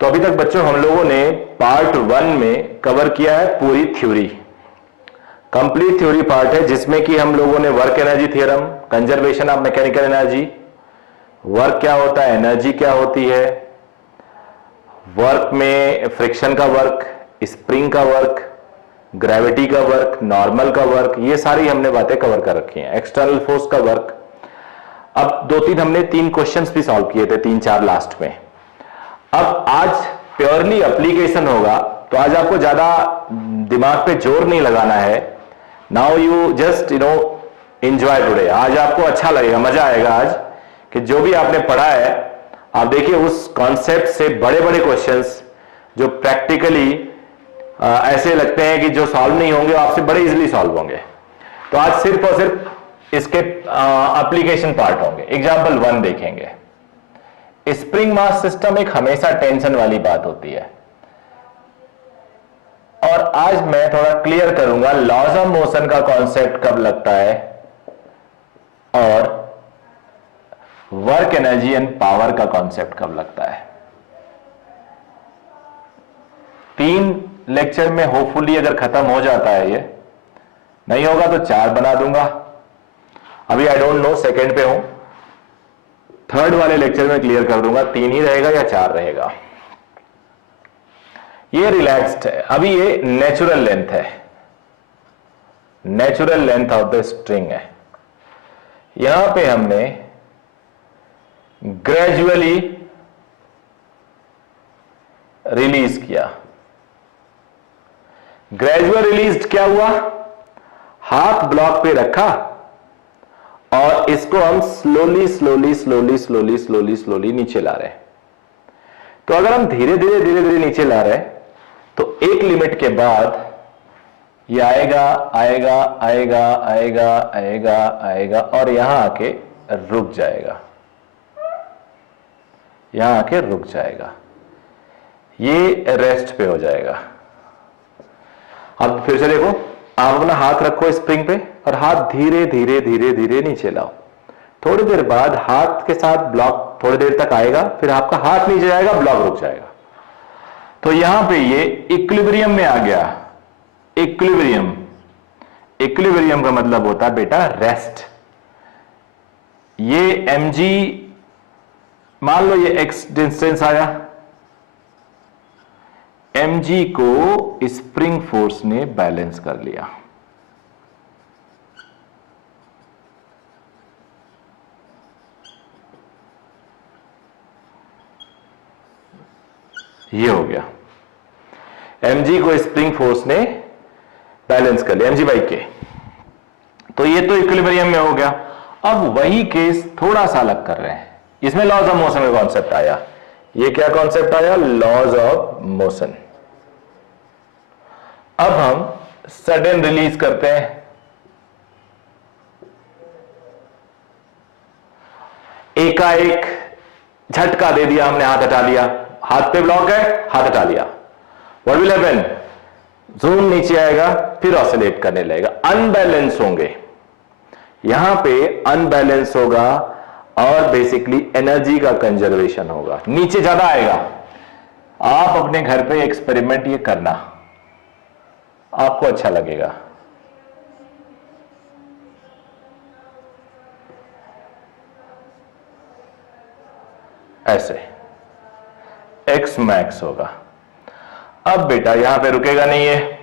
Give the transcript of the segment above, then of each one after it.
तो अभी तक बच्चों हम लोगों ने पार्ट 1 में कवर किया है पूरी थ्योरी, कंप्लीट थ्योरी पार्ट है, जिसमें कि हम लोगों ने work energy theorem, conservation of mechanical energy, work क्या होता है, एनर्जी क्या होती है, वर्क में फ्रिक्शन का वर्क, स्प्रिंग का वर्क, ग्रेविटी का वर्क, नॉर्मल का वर्क, ये सारी हमने बातें कवर कर रखी हैं, एक्सटर्नल फोर्स का वर्क। अब 2-3 हमने 3 क्वेश्चंस भी सॉल्व किए थे, 3-4 लास्ट में। अब आज प्योरली एप्लीकेशन होगा, तो आज आपको ज्यादा दिमाग पे जोर नहीं लगाना है। Now you just enjoy today. आज आपको अच्छा लगेगा, मजा आएगा आज कि जो भी आपने पढ़ा है आप देखिए उस कॉन्सेप्ट से बड़े बड़े क्वेश्चंस जो प्रैक्टिकली ऐसे लगते हैं कि जो सॉल्व नहीं होंगे आपसे बड़े इजीली सॉल्व होंगे। तो आज सिर्फ और सिर्फ इसके एप्लीकेशन पार्ट होंगे। एग्जांपल 1 देखेंगे। स्प्रिंग मास सिस्टम एक हमेशा टेंशन वाली बात होती है, और आज मैं थोड़ा क्लियर करूंगा लॉज ऑफ मोशन का कॉन्सेप्ट कब लगता है और वर्क एनर्जी एंड पावर का कॉन्सेप्ट कब लगता है। 3 लेक्चर में होपफुली अगर खत्म हो जाता है, ये नहीं होगा तो 4 बना दूंगा। अभी आई डोंट नो, सेकंड पे हूं, 3rd वाले लेक्चर में क्लियर कर दूंगा 3 ही रहेगा या 4 रहेगा। ये रिलैक्स्ड है, अभी ये नेचुरल लेंथ है, natural length of the string है। यहां पे हमने ग्रेजुअली रिलीज किया। ग्रेजुअल रिलीज क्या हुआ, हाथ ब्लॉक पे रखा और इसको हम slowly slowly slowly slowly slowly slowly नीचे ला रहे हैं। तो अगर हम धीरे धीरे धीरे धीरे नीचे ला रहे हैं तो एक लिमिट के बाद ये आएगा आएगा आएगा आएगा आएगा आएगा और यहां आके रुक जाएगा, यहां आके रुक जाएगा, ये रेस्ट पे हो जाएगा। अब फिर से देखो, आप अपना हाथ रखो स्प्रिंग पे और हाथ धीरे धीरे धीरे धीरे नीचे लाओ। थोड़ी देर बाद हाथ के साथ ब्लॉक थोड़ी देर तक आएगा, फिर आपका हाथ नीचे जाएगा, ब्लॉक रुक जाएगा। तो यहां पे ये इक्विलिब्रियम में आ गया। इक्विलिब्रियम, इक्विलिब्रियम का मतलब होता है बेटा रेस्ट। ये mg, मान लो ये x डिस्टेंस आया, mg को स्प्रिंग फोर्स ने बैलेंस कर लिया। ये हो गया, mg को स्प्रिंग फोर्स ने बैलेंस कर लिया, mg बाई के। तो ये तो इक्विलिब्रियम में हो गया। अब वही केस थोड़ा सा अलग कर रहे हैं, इसमें लॉज ऑफ मोशन का कॉन्सेप्ट आया। ये क्या कॉन्सेप्ट आया, लॉज ऑफ मोशन। अब हम सडन रिलीज करते हैं। एकाएक झटका दे दिया हमने, हाथ हटा लिया, हाथ पे ब्लॉक है, हाथ हटा लिया। व्हाट विल हैपन, जूम नीचे आएगा, फिर ऑसिलेट करने लगेगा, अनबैलेंस होंगे। यहां पे अनबैलेंस होगा और बेसिकली एनर्जी का कंजर्वेशन होगा, नीचे ज्यादा आएगा। आप अपने घर पे एक्सपेरिमेंट ये करना, आपको अच्छा लगेगा। ऐसे x मैक्स होगा। अब बेटा यहां पे रुकेगा नहीं है।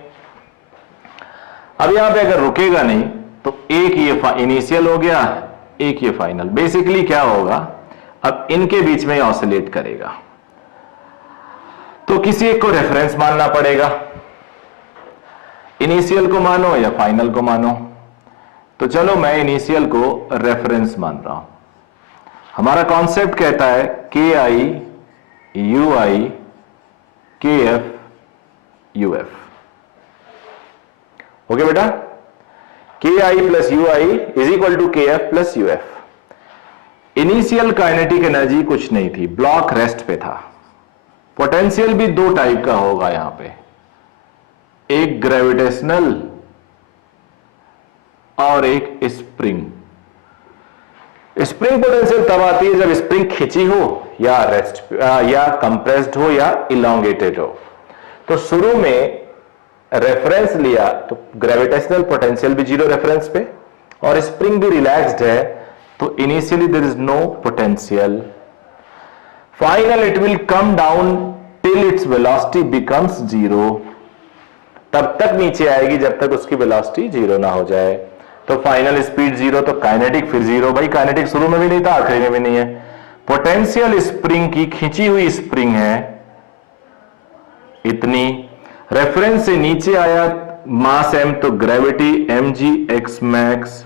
अब यहां पे अगर रुकेगा नहीं तो एक ये इनिशियल हो गया, एक ये फाइनल। बेसिकली क्या होगा, अब इनके बीच में ऑसिलेट करेगा, तो किसी एक को रेफरेंस मानना पड़ेगा। इनिशियल को मानो या फाइनल को मानो, तो चलो मैं इनिशियल को रेफरेंस मान रहा हूं। हमारा कॉन्सेप्ट कहता है के आई यू आई के एफ यू एफ। ओके बेटा, K I plus U I is equal to K F plus U F. Initial kinetic energy कुछ नहीं थी, ब्लॉक रेस्ट पे था। पोटेंशियल भी 2 टाइप का होगा यहां पे, एक ग्रेविटेशनल और एक स्प्रिंग। स्प्रिंग पोटेंशियल तब आती है जब स्प्रिंग खिंची हो या रेस्ट या कंप्रेस्ड हो या इलोंगेटेड हो। तो शुरू में रेफरेंस लिया तो ग्रेविटेशनल पोटेंशियल भी जीरो रेफरेंस पे और स्प्रिंग भी रिलैक्स्ड है, तो initially there is no potential. Final it will come down till its velocity becomes zero, तब तक नीचे आएगी जब तक उसकी वेलोसिटी जीरो ना हो जाए। तो फाइनल स्पीड जीरो, तो काइनेटिक फिर जीरो। भाई काइनेटिक शुरू में भी नहीं था, आखिरी में भी नहीं है। पोटेंशियल स्प्रिंग की खींची हुई स्प्रिंग है इतनी, रेफरेंस से नीचे आया मास m, तो ग्रेविटी mg x मैक्स।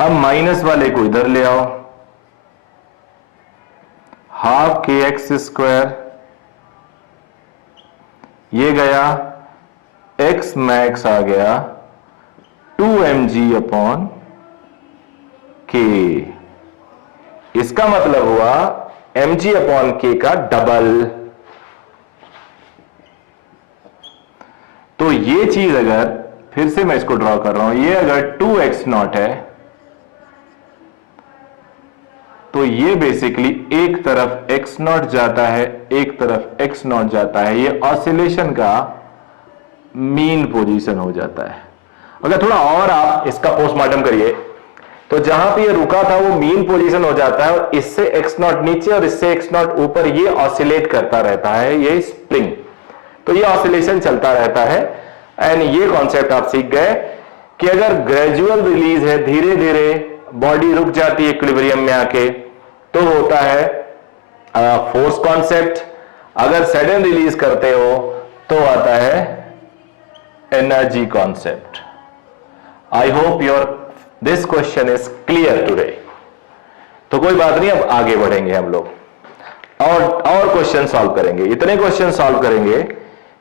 अब माइनस वाले को इधर ले आओ, हाफ के एक्स स्क्वायर, ये गया x मैक्स आ गया 2mg अपॉन k। इसका मतलब हुआ mg अपॉन k का डबल। तो ये चीज अगर फिर से मैं इसको ड्रॉ कर रहा हूं, ये अगर 2x0 है तो ये बेसिकली एक तरफ x0 जाता है, एक तरफ x0 जाता है। ये ऑसिलेशन का मीन पोजीशन हो जाता है। अगर थोड़ा और आप इसका पोस्टमार्टम करिए तो जहां पे ये रुका था वो मीन पोजीशन हो जाता है और इससे x0 नीचे और इससे x0 ऊपर ये ऑसिलेट करता रहता है, ये स्प्रिंग। तो ये ऑसिलेशन चलता रहता है। एंड ये कॉन्सेप्ट आप सीख गए कि अगर ग्रेजुअल रिलीज है, धीरे धीरे बॉडी रुक जाती है इक्विलिब्रियम में आके, तो होता है फोर्स कॉन्सेप्ट। अगर सडन रिलीज करते हो तो आता है energy concept. I hope your this question is clear today. तो कोई बात नहीं, अब आगे बढ़ेंगे हम लोग और क्वेश्चन सॉल्व करेंगे। इतने क्वेश्चन सॉल्व करेंगे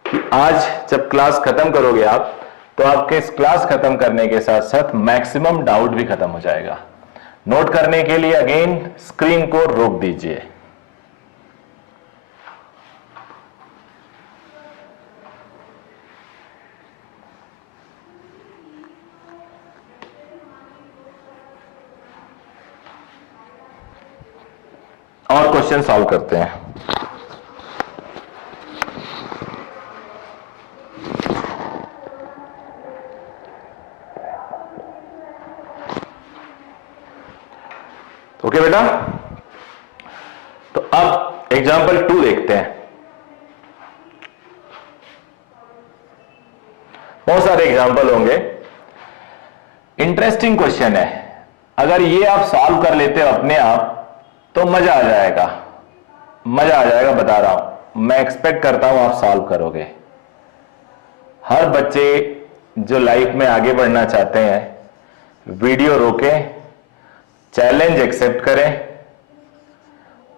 कि आज जब क्लास खत्म करोगे आप, तो आपके इस क्लास खत्म करने के साथ साथ मैक्सिमम डाउट भी खत्म हो जाएगा। नोट करने के लिए अगेन स्क्रीन को रोक दीजिए। और क्वेश्चन सॉल्व करते हैं। ओके बेटा, तो अब एग्जाम्पल 2 देखते हैं। बहुत सारे एग्जाम्पल होंगे, इंटरेस्टिंग क्वेश्चन है। अगर ये आप सॉल्व कर लेते हो अपने आप तो मजा आ जाएगा, मजा आ जाएगा, बता रहा हूं। मैं एक्सपेक्ट करता हूं आप सॉल्व करोगे। हर बच्चे जो लाइफ में आगे बढ़ना चाहते हैं वीडियो रोकें, चैलेंज एक्सेप्ट करें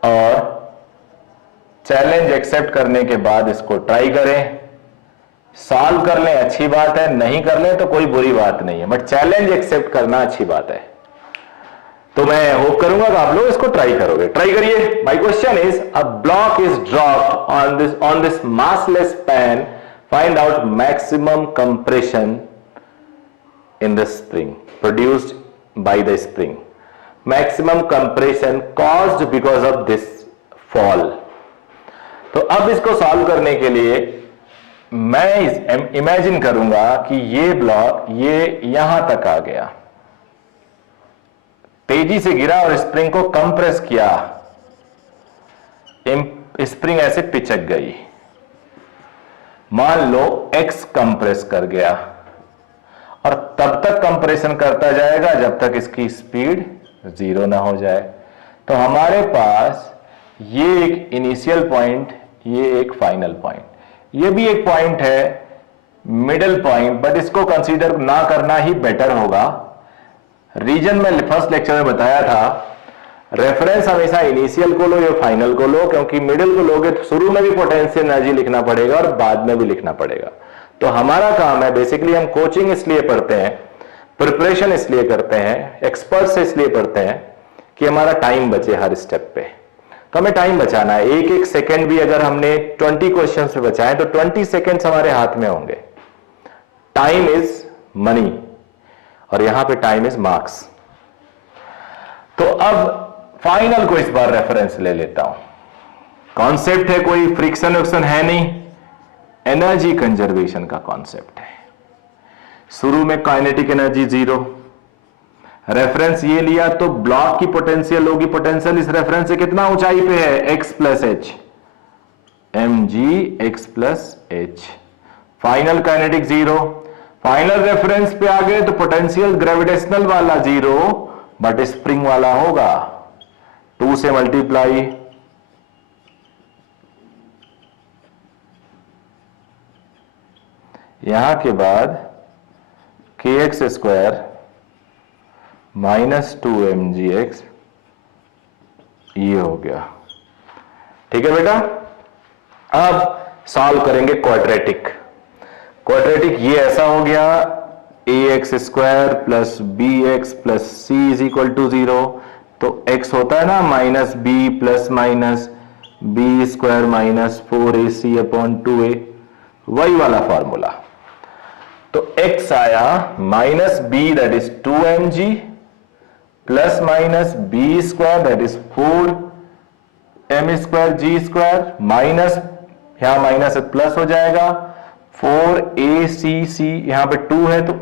और चैलेंज एक्सेप्ट करने के बाद इसको ट्राई करें। सॉल्व कर लें अच्छी बात है, नहीं कर लें तो कोई बुरी बात नहीं है, बट चैलेंज एक्सेप्ट करना अच्छी बात है। तो मैं होप करूंगा कि आप लोग इसको ट्राई करोगे। ट्राई करिए। My question is a block is dropped on this massless pan, find out maximum compression in the spring produced by the spring, maximum compression caused because of this fall। तो अब इसको solve करने के लिए मैं imagine करूंगा कि ये ब्लॉक ये यहां तक आ गया, तेजी से गिरा और स्प्रिंग को कंप्रेस किया, स्प्रिंग ऐसे पिचक गई। मान लो एक्स कंप्रेस कर गया और तब तक कंप्रेशन करता जाएगा जब तक इसकी स्पीड जीरो ना हो जाए। तो हमारे पास ये एक इनिशियल पॉइंट, ये एक फाइनल पॉइंट, ये भी एक पॉइंट है मिडिल पॉइंट, बट इसको कंसीडर ना करना ही बेटर होगा। रीजन में फर्स्ट लेक्चर में बताया था, रेफरेंस हमेशा इनिशियल को लो या फाइनल को लो, क्योंकि मिडिल को लोगे तो शुरू में भी पोटेंशियल एनर्जी लिखना पड़ेगा और बाद में भी लिखना पड़ेगा। तो हमारा काम है, बेसिकली हम कोचिंग इसलिए पढ़ते हैं, प्रिपरेशन इसलिए करते हैं, एक्सपर्ट से इसलिए पढ़ते हैं कि हमारा टाइम बचे हर स्टेप पे। तो हमें टाइम बचाना है। एक एक सेकेंड भी अगर हमने 20 क्वेश्चन पे बचाए तो 20 सेकेंड्स हमारे हाथ में होंगे। टाइम इज मनी और यहां पे टाइम इज मार्क्स। तो अब फाइनल को इस बार रेफरेंस ले लेता हूं। कॉन्सेप्ट है, कोई फ्रिक्शन विक्शन है नहीं, एनर्जी कंजर्वेशन का कॉन्सेप्ट है। शुरू में काइनेटिक एनर्जी 0, रेफरेंस ये लिया तो ब्लॉक की पोटेंशियल होगी, पोटेंशियल इस रेफरेंस से कितना ऊंचाई पे है, x plus H, mg x plus H. Final kinetic 0, final reference पे आ गए तो पोटेंशियल ग्रेविटेशनल वाला 0 बट स्प्रिंग वाला होगा 2 से मल्टीप्लाई, यहां के बाद kx स्क्वायर माइनस 2mgx, ये हो गया। ठीक है बेटा, अब सॉल्व करेंगे क्वाड्रेटिक। क्वाड्रेटिक ये ऐसा हो गया, ax square plus bx plus c is equal to 0, तो x होता है ना minus b plus minus b square minus 4ac upon 2a, वही वाला फॉर्मूला। तो x आया minus b that is 2mg plus minus b square that is 4m square g square minus, यहां minus plus हो जाएगा 4acc, यहां पे 2 है तो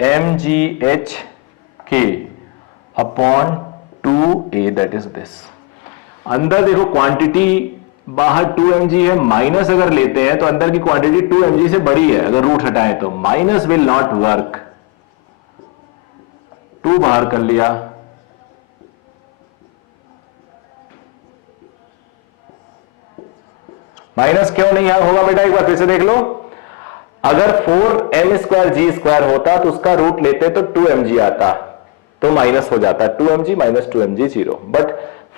8mgh k upon 2a that is this. अंदर देखो क्वांटिटी बाहर 2mg है, माइनस अगर लेते हैं तो अंदर की क्वांटिटी 2mg से बड़ी है, अगर रूट हटाएं तो माइनस विल नॉट वर्क, 2 बाहर कर लिया, माइनस क्यों नहीं होगा बेटा, एक बार फिर से देख लो। अगर 4m स्क्वायर जी स्क्वायर होता तो उसका रूट लेते तो 2mg आता, तो माइनस हो जाता 2mg minus 2mg 0, but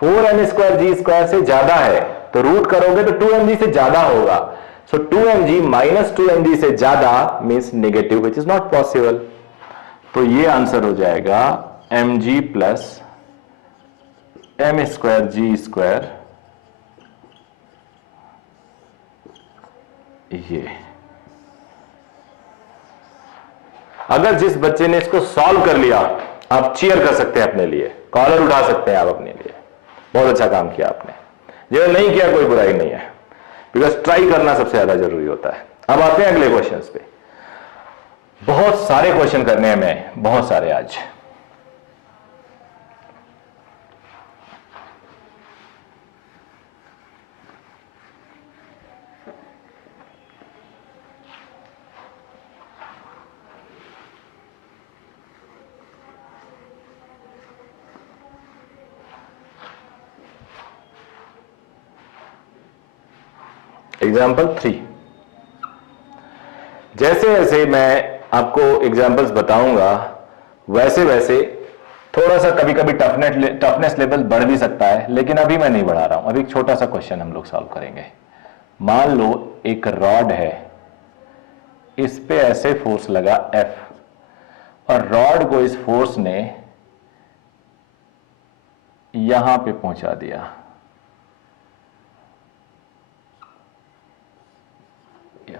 4m square g square से ज्यादा है तो रूट करोगे तो 2mg से ज्यादा होगा, सो 2mg माइनस 2mg से ज्यादा means negative, which is not possible. तो ये आंसर हो जाएगा mg plus m square g square, ये। अगर जिस बच्चे ने इसको सॉल्व कर लिया, आप चीयर कर सकते हैं अपने लिए, कॉलर उठा सकते हैं आप अपने लिए, बहुत अच्छा काम किया आपने। जो नहीं किया कोई बुराई नहीं है, बिकॉज ट्राई करना सबसे ज्यादा जरूरी होता है। अब आते हैं अगले क्वेश्चंस पे। बहुत सारे क्वेश्चन करने हैं, मैं बहुत सारे आज। एग्जाम्पल 3, जैसे जैसे मैं आपको एग्जाम्पल्स बताऊंगा वैसे वैसे थोड़ा सा कभी कभी टफनेस लेवल बढ़ भी सकता है, लेकिन अभी मैं नहीं बढ़ा रहा हूं। अभी एक छोटा सा क्वेश्चन हम लोग सॉल्व करेंगे। मान लो एक रॉड है, इस पे ऐसे फोर्स लगा F, और रॉड को इस फोर्स ने यहां पे पहुंचा दिया।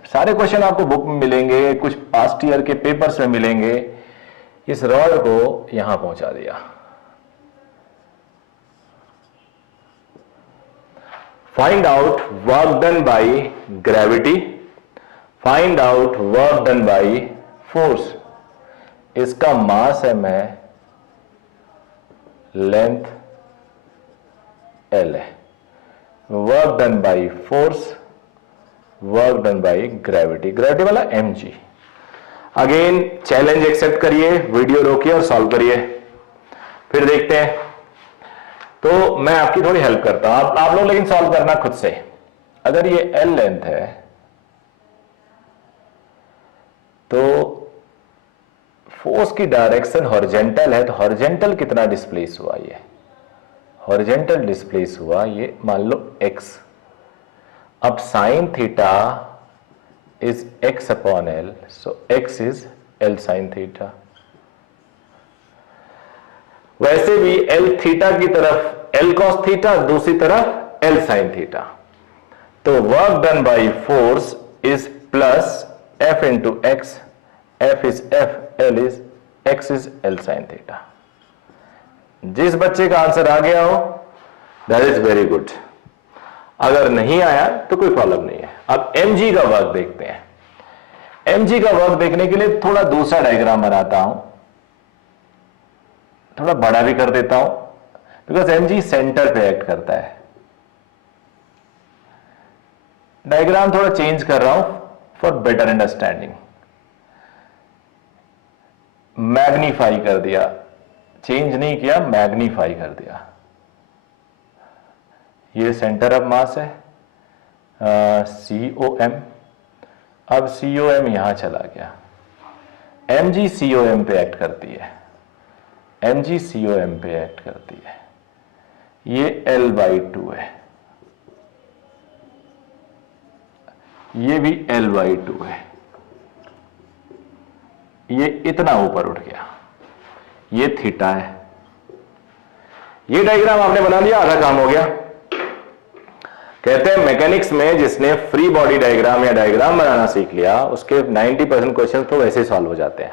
सारे क्वेश्चन आपको बुक में मिलेंगे, कुछ पास्ट ईयर के पेपर्स में मिलेंगे। इस रॉड को यहां पहुंचा दिया, find out work done by gravity, find out work done by force. इसका मास है मैं, लेंथ L है, work done by force, work done by gravity, gravity वाला mg। अगेन चैलेंज एक्सेप्ट करिए, वीडियो रोकिए और सॉल्व करिए, फिर देखते हैं। तो मैं आपकी थोड़ी हेल्प करता हूं, आप लोग लेकिन सॉल्व करना खुद से। अगर ये L लेंथ है तो फोर्स की डायरेक्शन हॉरिजेंटल है, तो हॉरिजेंटल कितना डिस्प्लेस हुआ, ये हॉरिजेंटल डिस्प्लेस हुआ ये मान लो x। अब sine theta is x upon L, so x is L sine theta. वैसे भी L थीटा की तरफ L कॉस थीटा, दूसरी तरफ L साइन थीटा। तो work done by force is plus F into F is F, L is X is L sine theta. जिस बच्चे का आंसर आ गया हो दैट इज वेरी गुड, अगर नहीं आया तो कोई प्रॉब्लम नहीं है। अब mg का वर्क देखते हैं। mg का वर्क देखने के लिए थोड़ा दूसरा डायग्राम बनाता हूं, थोड़ा बड़ा भी कर देता हूं, बिकॉज mg सेंटर पे एक्ट करता है। डायग्राम थोड़ा चेंज कर रहा हूं फॉर बेटर अंडरस्टैंडिंग। मैग्नीफाई कर दिया, चेंज नहीं किया, मैग्नीफाई कर दिया। ये सेंटर ऑफ मास है COM। अब COM यहां चला गया, mg COM पे एक्ट करती है, mg COM पे एक्ट करती है। ये L/2 है, ये भी L/2 है। ये इतना ऊपर उठ गया, ये थीटा है। ये डायग्राम आपने बना लिया, आधा काम हो गया। कहते हैं मैकेनिक्स में जिसने फ्री बॉडी डायग्राम या डायग्राम बनाना सीख लिया उसके 90% क्वेश्चन तो वैसे ही सॉल्व हो जाते हैं।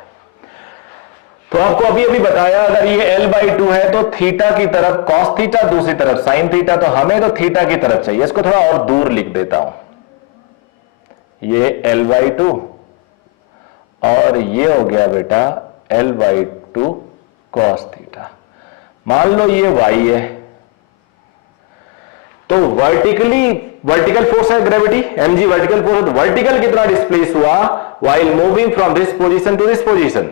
तो आपको अभी अभी बताया, अगर ये L/2 है तो थीटा की तरफ कॉस थीटा, दूसरी तरफ साइन थीटा, तो हमें तो थीटा की तरफ चाहिए। इसको थोड़ा और दूर लिख देता हूं, ये L/2 और ये हो गया बेटा L/2 कॉस थीटा। मान लो ये y है, तो वर्टिकल फोर्स है ग्रेविटी, mg वर्टिकल फोर्स है, तो वर्टिकल कितना डिस्प्लेस हुआ while moving from this position to this position,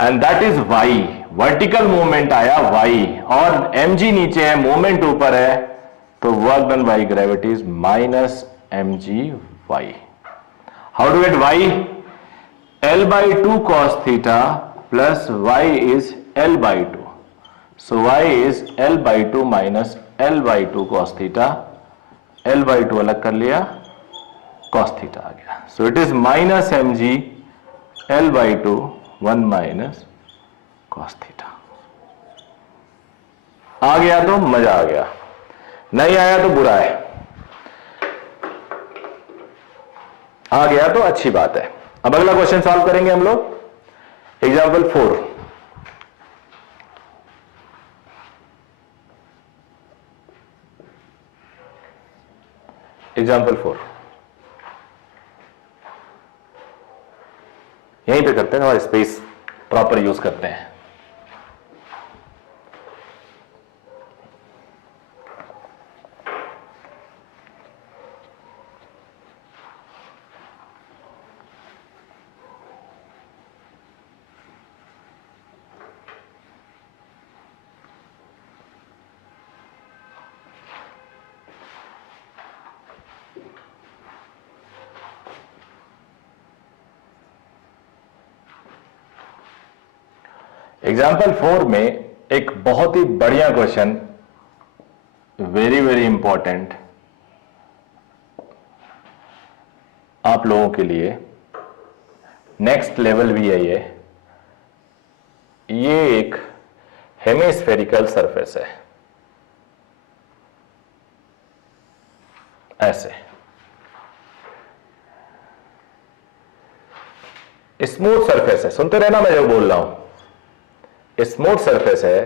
and that is y। Vertical movement आया y और mg नीचे है, मूवमेंट ऊपर है, तो work done by gravity is -mgy। How to get y? L/2 cos theta plus y is L/2. So y is L/2 minus L/2 cos theta. L/2 अलग कर लिया, cos theta आ गया। So it is minus mg L/2 1 minus cos theta। आ गया तो मजा आ गया, नहीं आया तो बुरा है, आ गया तो अच्छी बात है। अब अगला क्वेश्चन सॉल्व करेंगे हम लोग, एग्जाम्पल 4। एग्जाम्पल 4 यहीं पे करते हैं और स्पेस प्रॉपर यूज करते हैं। एग्जाम्पल 4 में एक बहुत ही बढ़िया क्वेश्चन, वेरी वेरी इंपॉर्टेंट आप लोगों के लिए, नेक्स्ट लेवल भी है ये एक हेमिस्फेरिकल सरफेस है, ऐसे स्मूथ सरफेस है। सुनते रहना मैं जो बोल रहा हूं, स्मूथ सरफेस है।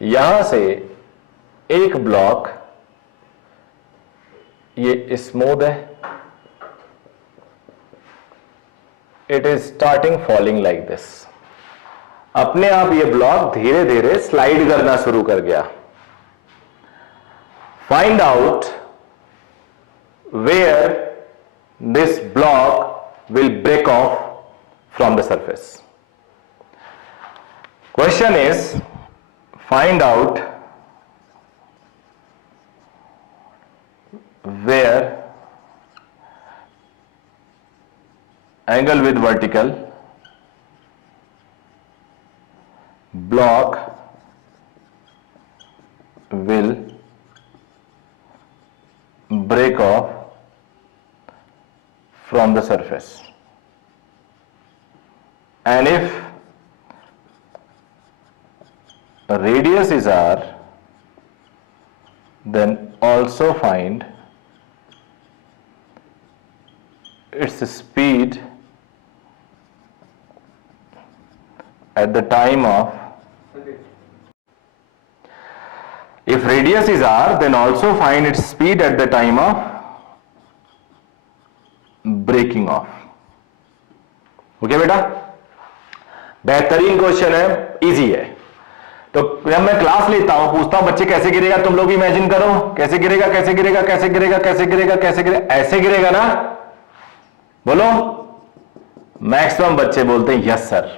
यहां से एक ब्लॉक ये स्मूथ है, it is starting falling like this. अपने आप ये ब्लॉक धीरे धीरे स्लाइड करना शुरू कर गया। Find out where this block will break off from the surface. Question is, find out where angle with vertical block will break off from the surface, and if radius is r, then also find its speed at the time of If radius is r, then also find its speed at the time of breaking off. Okay बेटा, बेहतरीन question है, easy है। तो जब मैं class लेता हूं, पूछता हूं बच्चे कैसे गिरेगा, तुम लोग इमेजिन करो कैसे गिरेगा, कैसे गिरेगा, कैसे गिरेगा, कैसे गिरेगा, कैसे गिरेगा, ऐसे गिरेगा ना, बोलो। मैक्सिमम बच्चे बोलते हैं यस सर,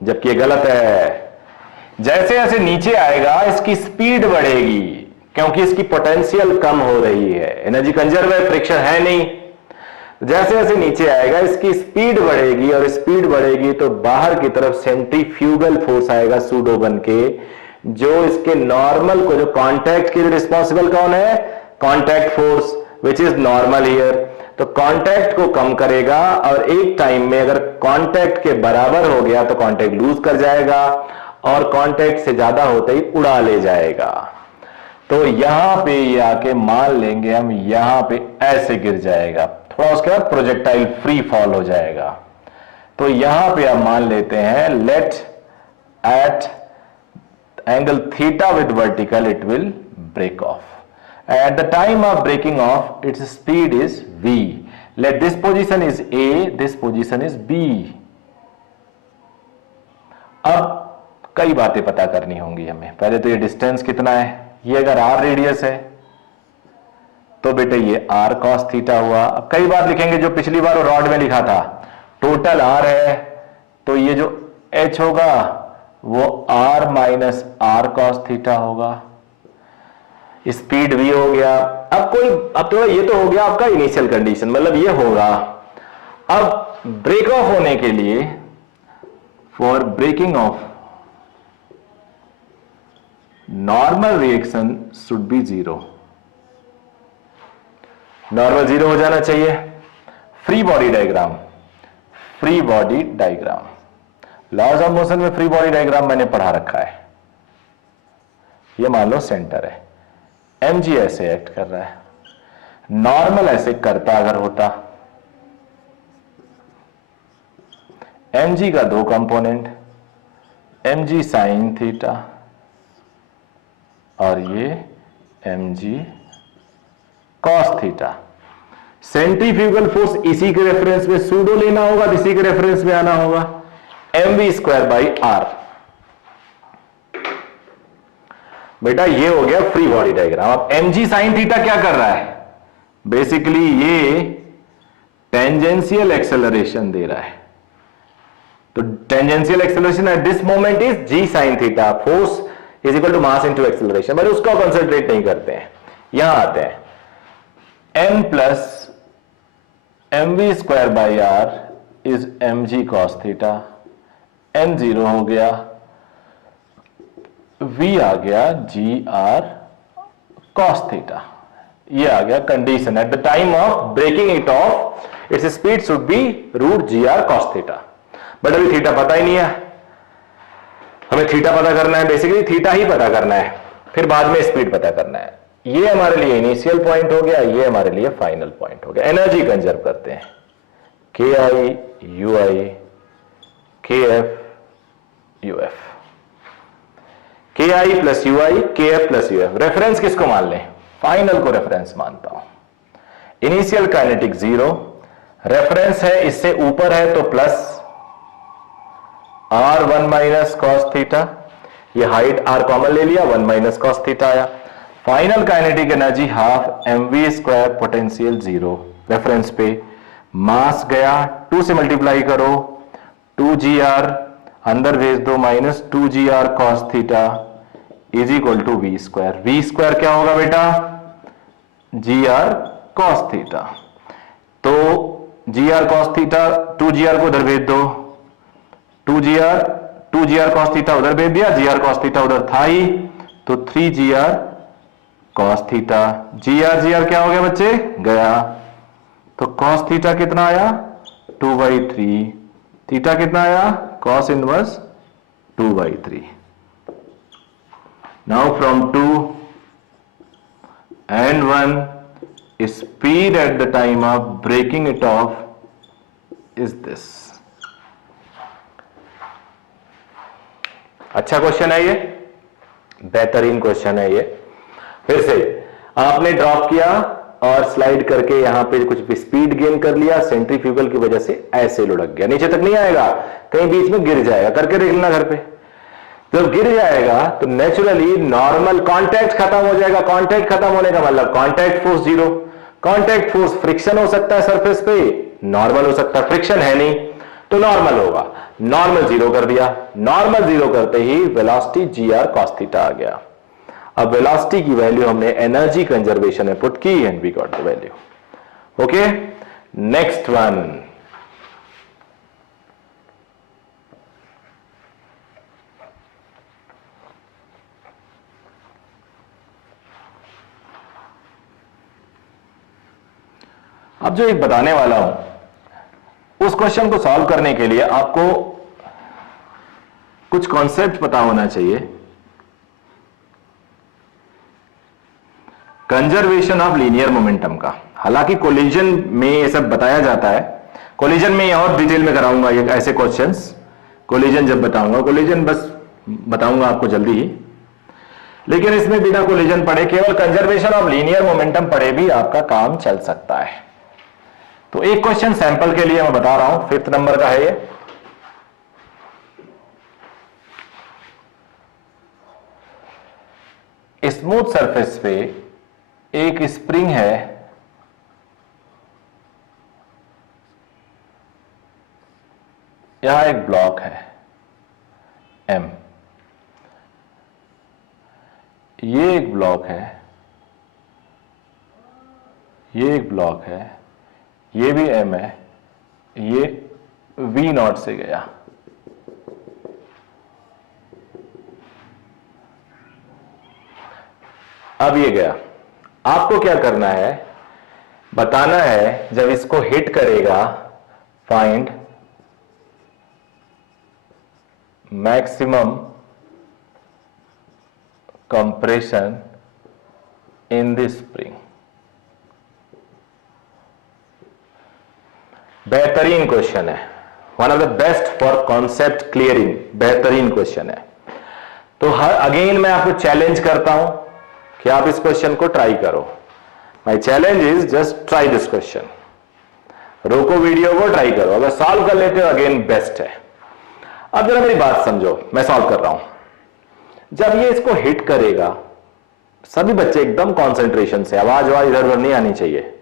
जबकि ये गलत है। जैसे जैसे नीचे आएगा इसकी स्पीड बढ़ेगी, क्योंकि इसकी पोटेंशियल कम हो रही है, एनर्जी कंजर्व है, फ्रिक्शन है नहीं। जैसे जैसे नीचे आएगा इसकी स्पीड बढ़ेगी, और स्पीड बढ़ेगी तो बाहर की तरफ सेंट्रीफ्यूगल फोर्स आएगा सूडो बन के, जो इसके नॉर्मल को, जो कांटेक्ट के लिए रिस्पॉन्सिबल कौन है, contact force, which is normal here. तो कांटेक्ट को कम करेगा, और एक टाइम में अगर कांटेक्ट के बराबर हो गया तो कांटेक्ट लूज कर जाएगा, और कांटेक्ट से ज्यादा होते ही उड़ा ले जाएगा। तो यहां पे ये आके मान लेंगे हम, यहां पे ऐसे गिर जाएगा, थोड़ा उसके बाद प्रोजेक्टाइल फ्री फॉल हो जाएगा। तो यहां पे आप मान लेते हैं, let at angle theta with vertical it will break off. At the time of breaking off, its speed is v. Let this position is a, this position is b. अब कई बातें पता करनी होंगी हमें। पहले तो ये डिस्टेंस कितना है, ये अगर r रेडियस है तो बेटे ये r cos थीटा हुआ। अब कई बार लिखेंगे, जो पिछली बार रॉड में लिखा था, टोटल r है तो ये जो h होगा वो r minus r cos theta होगा। स्पीड v हो गया। अब तो ये तो हो गया आपका इनिशियल कंडीशन, मतलब ये होगा। अब ब्रेक ऑफ होने के लिए, for breaking off normal reaction should be zero, normal zero हो जाना चाहिए। Free body diagram, free body diagram, laws of motion में फ्री बॉडी डायग्राम मैंने पढ़ा रखा है। ये मान लो सेंटर है, mg ऐसे एक्ट कर रहा है, नॉर्मल ऐसे करता अगर होता, mg का दो कंपोनेंट, mg साइन थीटा और ये mg cos theta. Centrifugal force इसी के रेफरेंस में सूडो लेना होगा, इसी के रेफरेंस में आना होगा, mv स्क्वायर बाई आर। बेटा ये हो गया फ्री बॉडी डायग्राम। अब mg साइन थीटा क्या कर रहा है, बेसिकली ये टेंजेंशियल एक्सेलरेशन दे रहा है। तो tangential acceleration at this moment is g sine theta, force is equal to mass into acceleration. But उसको कंसंट्रेट नहीं करते हैं, यहां आते हैं, m plus mv square by r is mg cos theta, m zero हो गया, v आ गया जी आर कॉस थीटा। ये आ गया condition, at the time of breaking it off its speed should be root g r cos theta. But अभी theta पता ही नहीं है, हमें थीटा पता करना है, बेसिकली थीटा ही पता करना है, फिर बाद में स्पीड पता करना है। ये हमारे लिए इनिशियल पॉइंट हो गया, ये हमारे लिए फाइनल पॉइंट हो गया। एनर्जी कंजर्व करते हैं, के आई यू आई के एफ यू एफ, के आई प्लस यू आई के F plus U F. Reference किसको मान लें, फाइनल को रेफरेंस मानता हूं। इनिशियल काइनेटिक जीरो, रेफरेंस है इससे ऊपर है तो plus r one minus cos theta, ये हाइट आर कॉमन ले लिया, वन माइनस कॉस थीटा आया। Final kinetic energy half m v square, potential zero. Reference पे मास गया, 2 से मल्टीप्लाई करो, 2gr अंदर भेज दो, minus 2gr cos theta is equal to v square. V square क्या होगा बेटा, gr कॉस थीटा। तो gr कॉस थीटा, 2gr को उधर भेज दो, 2gr कॉस थीटा उधर भेज दिया, gr कॉस थीटा उधर था ही, तो 3gr कॉस थीटा। gr क्या हो गया बच्चे, गया। तो कॉस थीटा कितना आया, 2/3, थीटा कितना आया, cos inverse 2/3। Now from 2 and 1, speed at the time of breaking it off is this. अच्छा क्वेश्चन है ये, बेहतरीन क्वेश्चन है ये। फिर से आपने ड्रॉप किया और स्लाइड करके यहां पे कुछ स्पीड गेन कर लिया, सेंट्रीफ्यूगल की वजह से ऐसे लुढ़क गया, नीचे तक नहीं आएगा, कहीं बीच में गिर जाएगा, करके देख लेना घर पे। जब गिर जाएगा तो नेचुरली नॉर्मल कांटेक्ट खत्म हो जाएगा। कांटेक्ट खत्म होने का मतलब contact force zero. Contact force friction हो सकता है सरफेस पे, नॉर्मल हो सकता है, फ्रिक्शन है नहीं तो नॉर्मल होगा। नॉर्मल जीरो कर दिया, नॉर्मल जीरो करते ही वेलोसिटी जीआर कॉस थीटा आ गया। अब वेलोसिटी की वैल्यू हमने एनर्जी कंजर्वेशन में पुट की and we got the value. Okay, next one. अब जो एक बताने वाला हूं उस क्वेश्चन को सॉल्व करने के लिए आपको कुछ कॉन्सेप्ट पता होना चाहिए। कंजर्वेशन ऑफ लीनियर मोमेंटम का, हालांकि कोलिजन में ये सब बताया जाता है, कोलिजन में और डिटेल में कराऊंगा ये ऐसे क्वेश्चंस, कोलिजन जब बताऊंगा, कोलिजन बस बताऊंगा आपको जल्दी ही, लेकिन इसमें बिना कोलिजन पढ़े केवल कंजर्वेशन ऑफ लीनियर मोमेंटम पढ़े भी आपका काम चल सकता है। तो एक क्वेश्चन सैंपल के लिए मैं बता रहा हूं, 5th नंबर का है ये। स्मूथ सरफेस पे एक स्प्रिंग है, यहां एक ब्लॉक है M, ये एक ब्लॉक है, ये एक ब्लॉक है, ये भी M है, ये V0 से गया, अब ये गया। आपको क्या करना है, बताना है जब इसको हिट करेगा find maximum compression in this spring. बेहतरीन क्वेश्चन है, one of the best for concept clearing, बेहतरीन क्वेश्चन है। तो हर अगेन मैं आपको चैलेंज करता हूं कि आप इस क्वेश्चन को ट्राई करो। My challenge is just try this question, रोको वीडियो को, ट्राई करो, अगर सॉल्व कर लेते हो अगेन बेस्ट है। अब जरा मेरी बात समझो, मैं सॉल्व कर रहा हूं। जब ये इसको हिट करेगा, सभी बच्चे एकदम कॉन्सेंट्रेशन से, आवाज इधर उधर नहीं आनी चाहिए।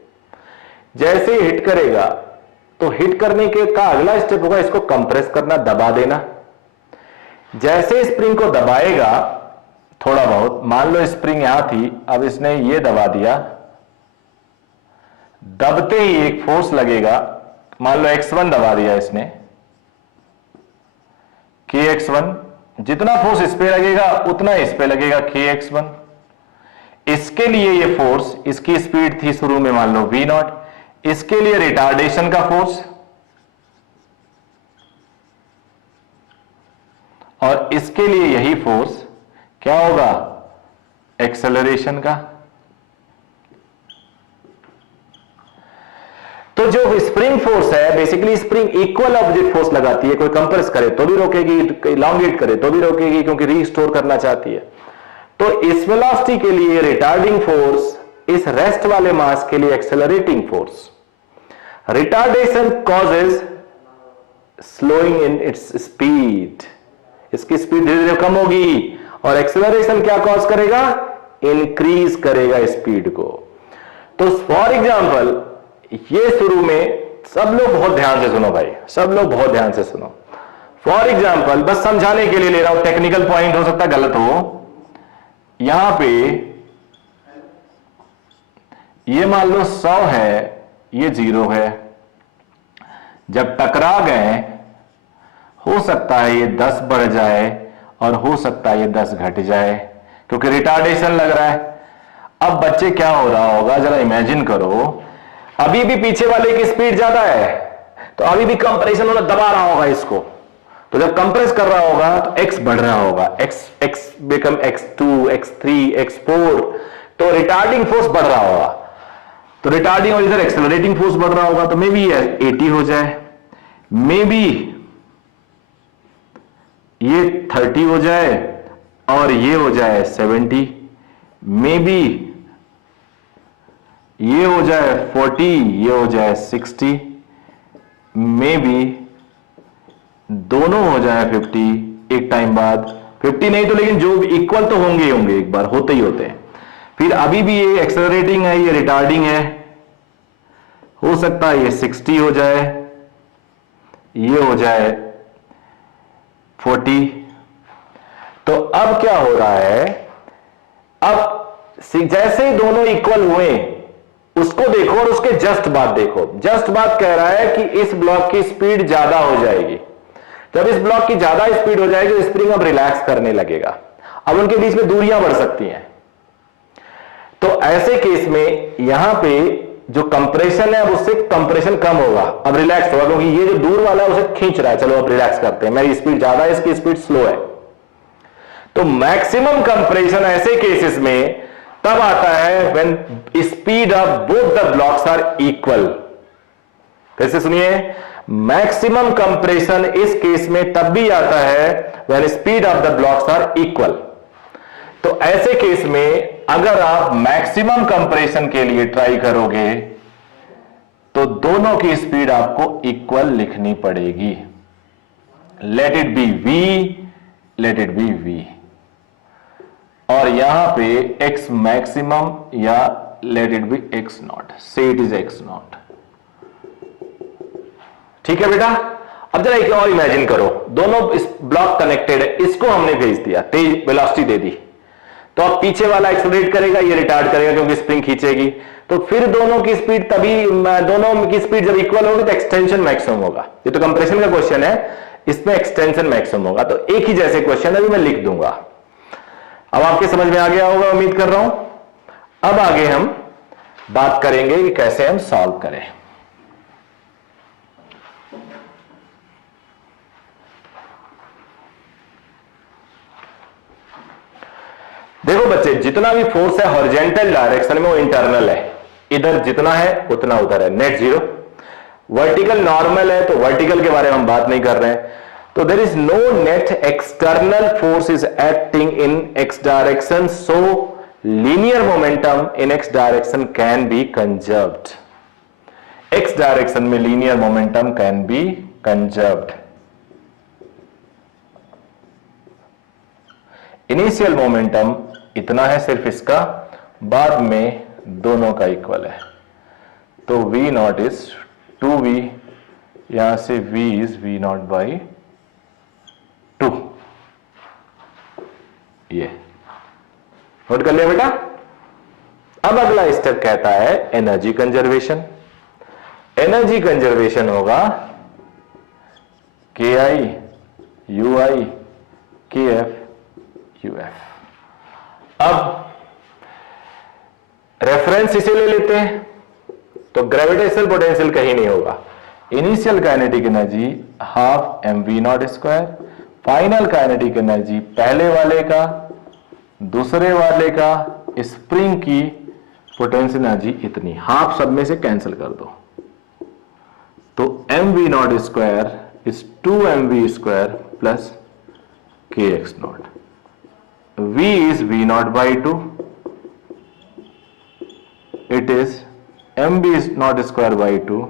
जैसे ही हिट करेगा तो हिट करने के का अगला स्टेप होगा इसको कंप्रेस करना, दबा देना। जैसे स्प्रिंग को दबाएगा थोड़ा बहुत, मान लो स्प्रिंग यहां थी, अब इसने ये दबा दिया, दबते ही एक फोर्स लगेगा, मान लो x1 दबा दिया इसने, kx1, जितना फोर्स इस पे लगेगा उतना इस पे लगेगा kx1। इसके लिए ये फोर्स, इसकी स्पीड थी शुरू में मान लो v0, इसके लिए रिटार्डेशन का फोर्स, और इसके लिए यही फोर्स क्या होगा, एक्सेलरेशन का। तो जो स्प्रिंग फोर्स है, basically spring equal object force लगाती है, कोई कंप्रेस करे तो भी रोकेगी, इलांगेट करे तो भी रोकेगी, क्योंकि रीस्टोर करना चाहती है। तो इस वेलोसिटी के लिए रिटार्डिंग फोर्स, इस रेस्ट वाले मास के लिए accelerating force. Retardation causes slowing in its speed, इसकी स्पीड धीरे धीरे कम होगी, और एक्सेलरेशन क्या कॉज करेगा, इंक्रीज करेगा स्पीड को। तो फॉर एग्जांपल ये शुरू में, सब लोग बहुत ध्यान से सुनो भाई, सब लोग बहुत ध्यान से सुनो। फॉर एग्जांपल बस समझाने के लिए ले रहा हूं, टेक्निकल पॉइंट हो सकता है गलत हो। यहां पे ये मान लो 100 है, ये 0 है, जब टकरा गए हो सकता है ये 10 बढ़ जाए और हो सकता है ये 10 घट जाए, क्योंकि रिटार्डेशन लग रहा है। अब बच्चे क्या हो रहा होगा, जरा इमेजिन करो, अभी भी पीछे वाले की स्पीड ज्यादा है, तो अभी भी कंप्रेशन होना, दबा रहा होगा इसको, तो जब कंप्रेस कर रहा होगा तो x बढ़ रहा होगा, x become x2, x3, x4, तो रिटार्डिंग फोर्स बढ़ रहा होगा, तो रिटार्डिंग और इधर एक्सेलरेटिंग फोर्स बढ़ रहा होगा, तो मे बी 80 हो जाए, मे बी ये 30 हो जाए, और ये हो जाए 70, मे बी ये हो जाए 40, ये हो जाए 60, मे बी दोनों हो जाए 50 एक टाइम बाद। 50 नहीं तो लेकिन जो इक्वल तो होंगे ही होंगे, एक बार होते ही होते हैं। फिर अभी भी ये एक्सेलरेटिंग है, ये रिटार्डिंग है, हो सकता है ये 60 हो जाए, ये हो जाए 40। तो अब क्या हो रहा है, अब जैसे ही दोनों इक्वल हुए उसको देखो और उसके जस्ट बाद देखो। जस्ट बाद कह रहा है कि इस ब्लॉक की स्पीड ज्यादा हो जाएगी। जब इस ब्लॉक की ज्यादा स्पीड हो जाएगी तो स्प्रिंग अब रिलैक्स करने लगेगा। अब उनके बीच में दूरियां बढ़ सकती हैं। तो ऐसे केस में यहां पे जो कंप्रेशन है अब उससे कंप्रेशन कम होगा, अब रिलैक्स होगा, क्योंकि ये जो दूर वाला है उसे खींच रहा है। चलो अब रिलैक्स करते हैं, मेरी स्पीड ज्यादा है, इसकी स्पीड स्लो है। तो मैक्सिमम कंप्रेशन ऐसे केसेस में तब आता है when speed of both the blocks are equal. फिर से सुनिए, मैक्सिमम कंप्रेशन इस केस में तब भी आता है when speed of the blocks are equal. तो ऐसे केस में अगर आप मैक्सिमम कंप्रेशन के लिए ट्राई करोगे तो दोनों की स्पीड आपको इक्वल लिखनी पड़ेगी। Let it be v, let it be v, और यहां पे x मैक्सिमम या let it be x not, से इट इज x नॉट। ठीक है बेटा। अब जरा एक और इमेजिन करो, दोनों इस ब्लॉक कनेक्टेड है, इसको हमने भेज दिया, तेज वेलोसिटी दे दी, तो अब पीछे वाला एक्सेलरेट करेगा, ये रिटार्ड करेगा क्योंकि स्प्रिंग खींचेगी। तो फिर दोनों की स्पीड तभी, दोनों की स्पीड जब इक्वल होगी तो एक्सटेंशन मैक्सिमम होगा। ये तो कंप्रेशन का क्वेश्चन है, इसमें एक्सटेंशन मैक्सिमम होगा। तो एक ही जैसे क्वेश्चन अभी मैं लिख दूंगा। अब आपके समझ में आ गया होगा, उम्मीद कर रहा हूं। अब आगे हम बात करेंगे कि कैसे हम सॉल्व करें। देखो बच्चे, जितना भी फोर्स है हॉरिजॉन्टल डायरेक्शन में वो इंटरनल है, इधर जितना है उतना उधर है, नेट जीरो। वर्टिकल नॉर्मल है तो वर्टिकल के बारे में हम बात नहीं कर रहे हैं। तो there is no net external force is acting in X direction, so linear momentum in X direction can be conserved. X direction में linear momentum can be conserved. Initial momentum इतना है सिर्फ इसका, बाद में दोनों का इक्वल है। तो v नॉट इज 2v, यहां से v is v not by 2। ये नोट कर लिया बेटा। अब अगला स्टेप कहता है एनर्जी कंजर्वेशन। एनर्जी कंजर्वेशन होगा ki ui kf uf। अब रेफरेंस इसे ले लेते हैं तो ग्रेविटेशनल पोटेंशियल कहीं नहीं होगा। Initial kinetic energy half mv not square, final kinetic energy पहले वाले का दूसरे वाले का स्प्रिंग की पोटेंशियल एनर्जी इतनी, हाफ सब में से कैंसिल कर दो। तो mv not square is 2mv square plus kx not. v is v naught by 2, it is mv naught square by 2।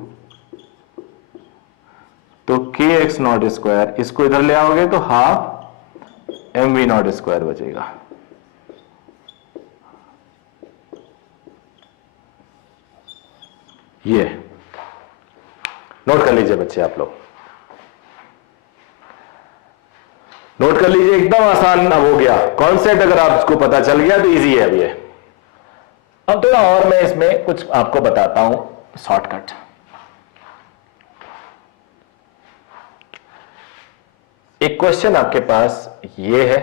तो kx नॉट स्क्वायर, इसको इधर ले आओगे तो हाफ mv नॉट स्क्वायर बचेगा। ये नोट कर लीजिए बच्चे, आप लोग नोट कर लीजिए, एकदम आसान अब हो गया कॉन्सेप्ट। अगर आपको पता चल गया तो इजी है अब ये। अब थोड़ा और मैं इसमें कुछ आपको बताता हूं शॉर्टकट। एक क्वेश्चन आपके पास ये है,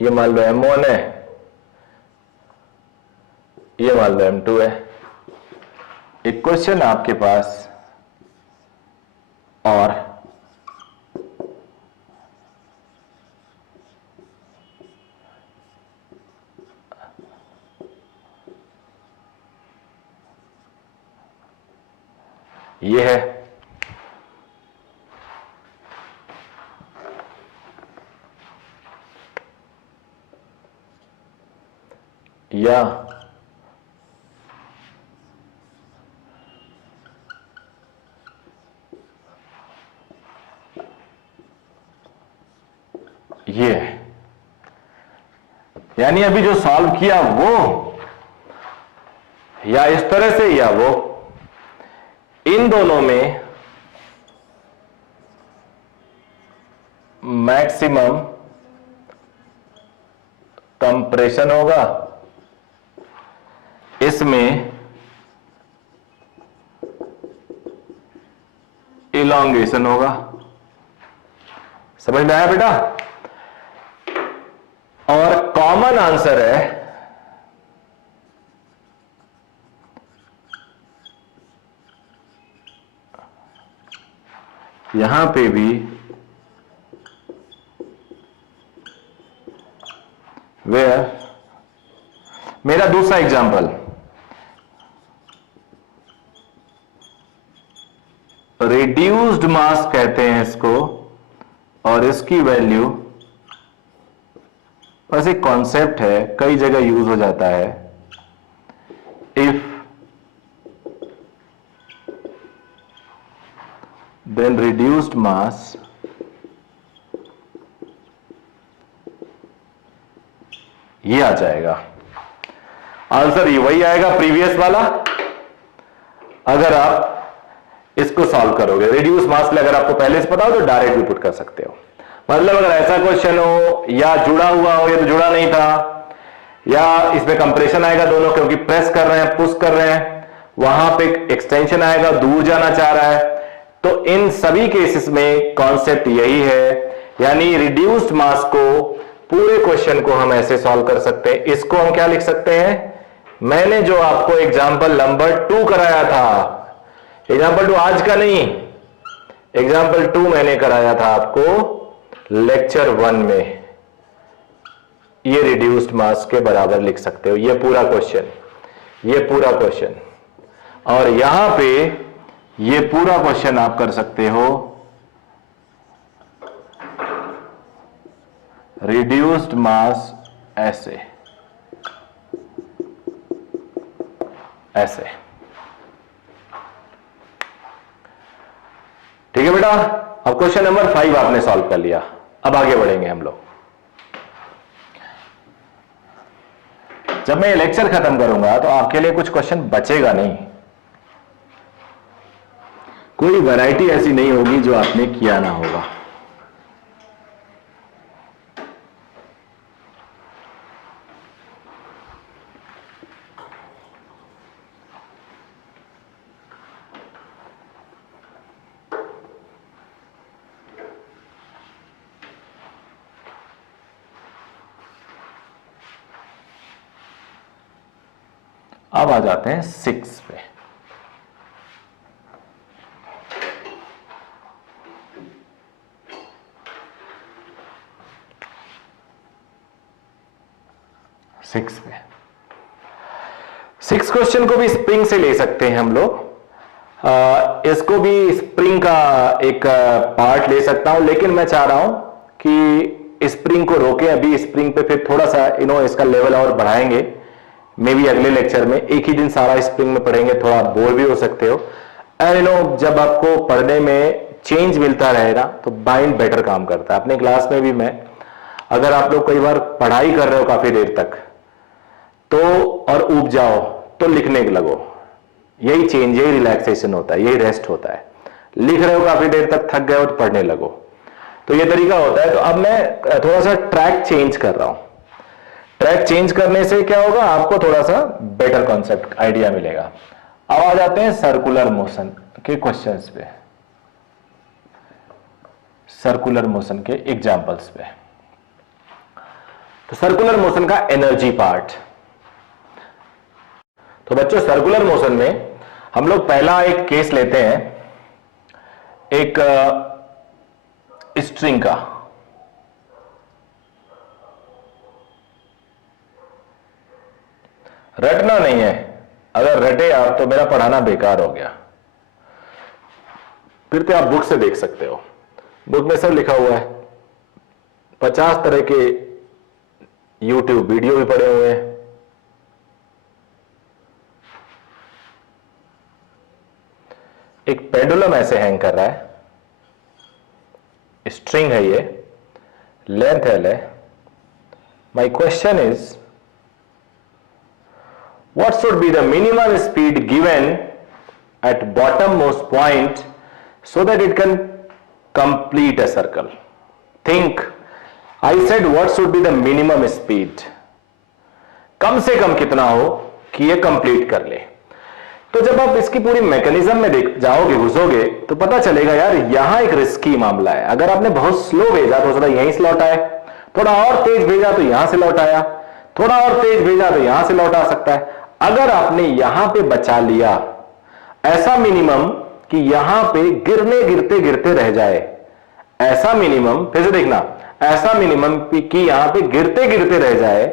ये मान लो m1 है, ये मान लो m2 है। एक क्वेश्चन आपके पास और ये है, या ये है। यानी अभी जो सॉल्व किया वो, या इस तरह से या वो, इन दोनों में मैक्सिमम कंप्रेशन होगा, इसमें इलॉन्गेशन होगा। समझ में आया बेटा? और कॉमन आंसर है यहां पे भी वेयर, मेरा दूसरा एग्जांपल, रिड्यूस्ड मास कहते हैं इसको, और इसकी वैल्यू, बस एक कॉन्सेप्ट है, कई जगह यूज हो जाता है। इफ देन रिड्यूस्ड मास ये आ जाएगा आंसर, ये वही आएगा प्रीवियस वाला। अगर आप इसको सॉल्व करोगे, रिड्यूस मास अगर आपको पहले से पता हो तो डायरेक्ट भी पुट कर सकते हो। मतलब अगर ऐसा क्वेश्चन हो, या जुड़ा हुआ हो, या तो जुड़ा नहीं था, या इसमें कंप्रेशन आएगा दोनों, क्योंकि प्रेस कर रहे हैं, पुश कर रहे हैं, वहां पे एक्सटेंशन आएगा, दूर जाना चाह रहा है, तो इन सभी केसेस में कॉन्सेप्ट यही है। यानी रिड्यूस्ड मास को, पूरे क्वेश्चन को हम ऐसे सॉल्व कर सकते हैं। इसको हम क्या लिख सकते हैं, मैंने जो आपको एग्जाम्पल नंबर 2 कराया था, एग्जाम्पल 2 आज का नहीं, एग्जाम्पल 2 मैंने कराया था आपको लेक्चर 1 में, ये रिड्यूस्ड मास के बराबर लिख सकते हो, ये पूरा क्वेश्चन, ये पूरा क्वेश्चन। और यहां पे ये पूरा क्वेश्चन आप कर सकते हो रिड्यूस्ड मास ऐसे, ऐसे। ठीक है बेटा? अब क्वेश्चन नंबर 5 आपने सॉल्व कर लिया, अब आगे बढ़ेंगे हम लोग। जब मैं ये लेक्चर खत्म करूंगा तो आपके लिए कुछ क्वेश्चन बचेगा नहीं, कोई वैरायटी ऐसी नहीं होगी जो आपने किया ना होगा। अब आ जाते हैं 6 पे। सिक्स क्वेश्चन को भी स्प्रिंग से ले सकते हैं हम लोग, इसको भी स्प्रिंग का एक पार्ट ले सकता हूं, लेकिन मैं चाह रहा हूं कि स्प्रिंग को रोके अभी, स्प्रिंग पे फिर थोड़ा सा इसका लेवल और बढ़ाएंगे। मे बी अगले लेक्चर में, एक ही दिन सारा स्प्रिंग में पढ़ेंगे, थोड़ा बोर भी हो सकते हो। एंड जब आपको पढ़ने में चेंज मिलता रहेगा तो माइंड बेटर काम करता है। अपने क्लास में भी मैं, अगर आप लोग कई बार पढ़ाई कर रहे हो काफी देर तक तो, और ऊब जाओ तो लिखने लगो, यही चेंज, यही रिलैक्सेशन होता है, यही रेस्ट होता है। लिख रहे हो काफी देर तक, थक गए हो तो पढ़ने लगो, तो ये तरीका होता है। तो अब मैं थोड़ा सा ट्रैक चेंज कर रहा हूं। ट्रैक चेंज करने से क्या होगा, आपको थोड़ा सा बेटर कॉन्सेप्ट आइडिया मिलेगा। अब आ जाते हैं सर्कुलर मोशन के क्वेश्चंस पे, सर्कुलर मोशन के एग्जांपल्स पे। तो सर्कुलर मोशन का एनर्जी पार्ट, तो बच्चों सर्कुलर मोशन में हम लोग पहला एक केस लेते हैं, एक स्ट्रिंग का। रटना नहीं है, अगर रटे आप तो मेरा पढ़ाना बेकार हो गया। फिर तो आप बुक से देख सकते हो, बुक में सब लिखा हुआ है, 50 तरह के YouTube वीडियो भी पड़े हुए हैं। एक पेंडुलम ऐसे हैंग कर रहा है, स्ट्रिंग है, ये लेंथ एल है। My question is what should be the minimum speed given at bottom most point so that it can complete a circle. Think, I said what should be the minimum speed, कम से कम कितना हो कि ये complete कर ले। तो जब आप इसकी पूरी मैकेनिज्म में देख जाओगे, घुसोगे, तो पता चलेगा यार यहां एक रिस्की मामला है। अगर आपने बहुत स्लो भेजा तो थोड़ा यहीं से लौट आए, थोड़ा और तेज भेजा तो यहां से लौट आया, थोड़ा और तेज भेजा तो यहां से लौट आ सकता है। अगर आपने यहां पे बचा लिया ऐसा मिनिमम कि यहां पे गिरने गिरते गिरते रह जाए, ऐसा मिनिमम, फिर से देखना, ऐसा मिनिमम कि यहां पे गिरते गिरते रह जाए,